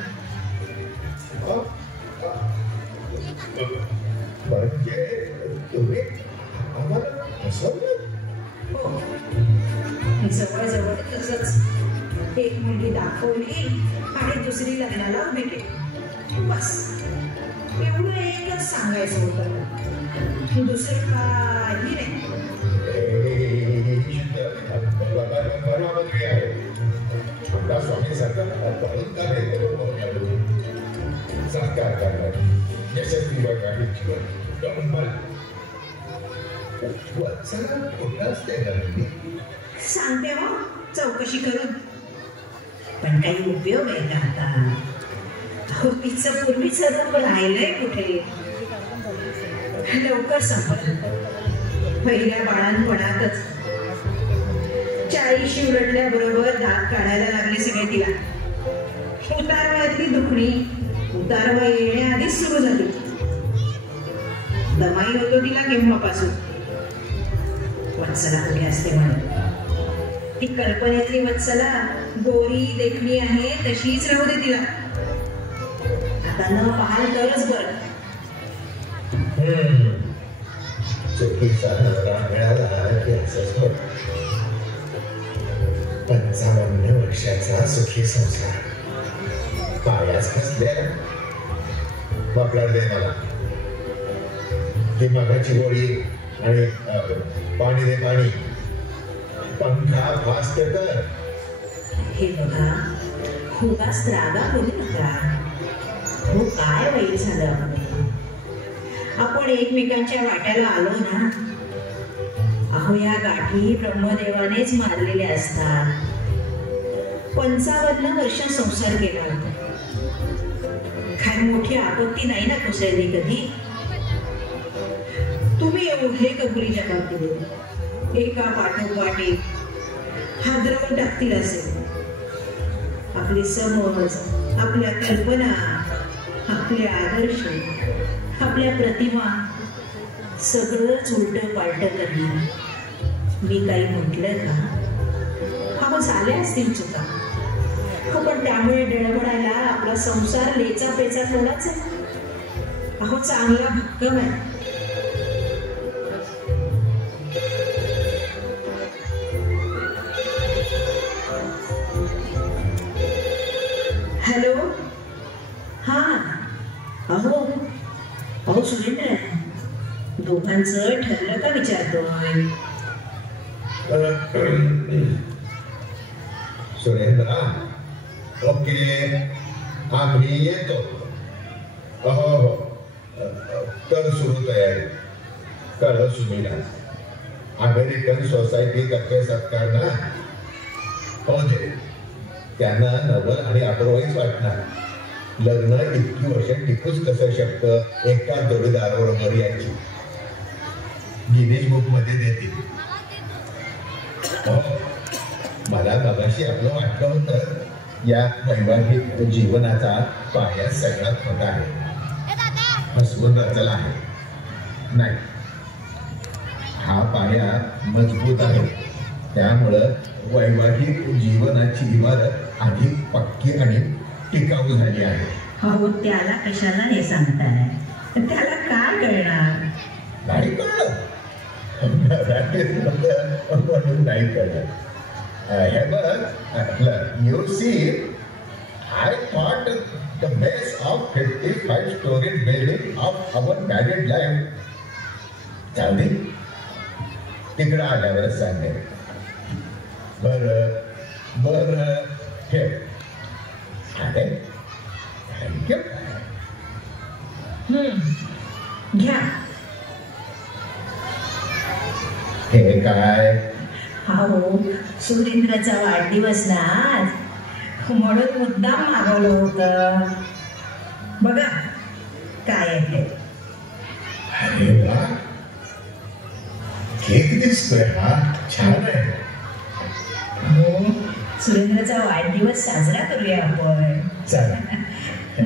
जवळ जवळ तसंच. एक मुलगी दाखवली आणि दुसरी लग्नाला उभी केली. बस एवढं एकच सांगायचं होतं, दुसरं काही नाही. स्वामी संस्कार करणार यशस्वी सांगते हो चौकशी करून, पण काही उपयोग आहे का आता? हो तिचं पूर्वीचं रूप राहिलंय कुठे? लवकर संपलं. पहिल्या बाळांपणातच 40 उलटल्याबरोबर दात काढायला लागले सगळे तिला. उतारवयातली दुखणी उतारवा येण्याआधीच सुरू झाली. दमाई होतो तिला केव्हापासून. वत्सला कुठे असते म्हणून ती कल्पनेतली वत्सला गोरी देखणी आहे तशीच राहू दे तिला. आता न पाहाल तरच बरं. चुकीचा नवरा मिळाला की असंच होत. 55 वर्षाचा सुखी संसार पायाच फसल्या. वापरा दे मला ती मगाची गोळी आणि पाणी दे पाणी. पंखा फास्ट कर. हे बघा खूपच रागा बोलू नका. हो काय वाईट झालं आपण एकमेकांच्या वाट्याला आलो ना. अहो या गाठी ब्रह्मदेवानेच मारलेल्या असतात. 55 वर्ष संसार केला होता. काय मोठी आपत्ती नाही ना कोसळली कधी. तुम्ही एवढे कबुलीच्या कामगिरी एका पाठोपाठ एक हादरवून टाकतील असेल. आपली समज, आपल्या कल्पना, आपले आदर्श, आपल्या प्रतिमा सगळंच उलट पालट करणार. मी काही म्हटलं का? अहो झाल्या असतील चुका, पण त्यामुळे डळबडायला आपला संसार लेचा पेचा थोडाच आहे. अहो चांगला भक्कम आहे. हॅलो. हा अहो सुरेंद्र दोघांचं ठरलं का विचारतोय. सुरेंद्र ओके आम्ही येतो. हो कर सुरू तयारी. कळ सुमीला अमेरिकन सोसायटी तर्फे सत्कार ना. हो दे त्यांना नवल आणि अप्रोईच वाटणार. लग्न इतकी वर्ष टिकूच कसं शकतं एका जोडीदाराबरोबर यायची. गिनीज बुक मध्ये देतील. मला मगाशी आपलं वाटलं होतं या वैवाहिक जीवनाचा पाया सगळ्यात मोठा आहे. हसवून रचला आहे. नाही हा पाया मजबूत आहे. त्यामुळं वैवाहिक जीवनाची इमारत अधिक पक्की आणि टिकाऊ झाली आहे. हो त्याला कशाला हे सांगताय? त्याला काय कळणार? नाही कळलं म्हणून नाही कळलं. हे बघ you see I thought the base of 55 story building of our married life. जाऊ दे तिकडं आल्यावरच सांगेल. बर ठेव. अरे थँक्यू. घ्या. हे काय? हो सुरेंद्रचा वाढदिवस ना आज, म्हणून मुद्दाम मागवलं होतं. बघा काय आहे. अरे वा केक दिसतोय. हा छान आहे. हो सुरेंद्रचा वाढदिवस साजरा करूया आपण. चला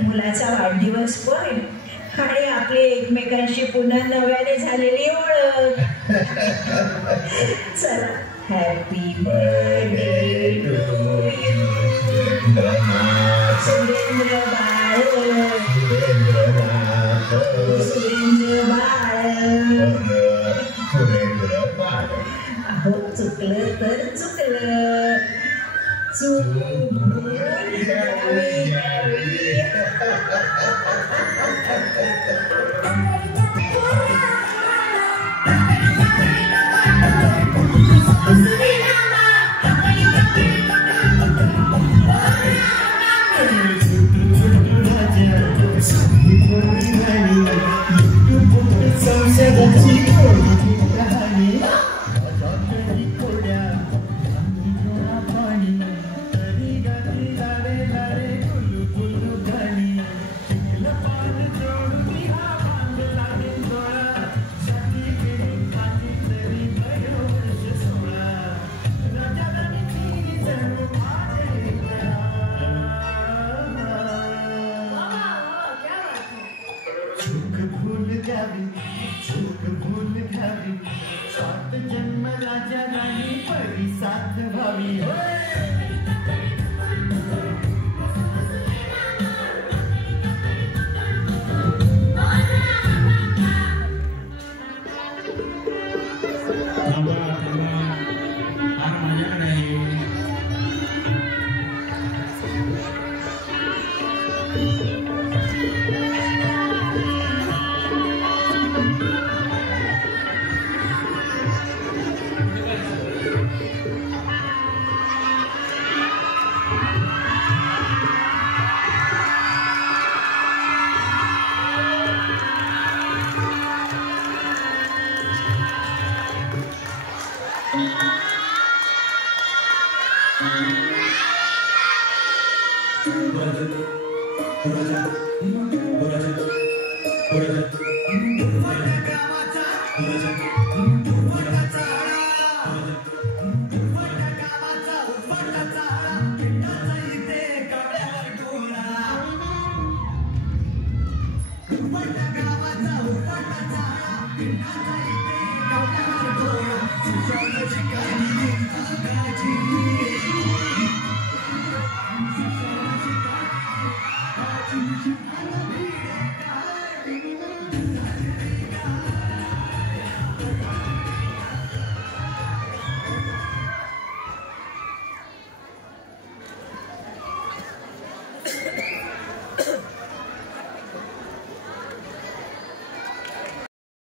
मुलाचा वाढदिवस पण आणि आपली एकमेकांशी पुन्हा नव्याने झालेली ओळख. चला happy birthday to you Surendra बाळ. सुरेंद्र बाळ. अहो चुकलं तर चुकलं. माझ्याकडे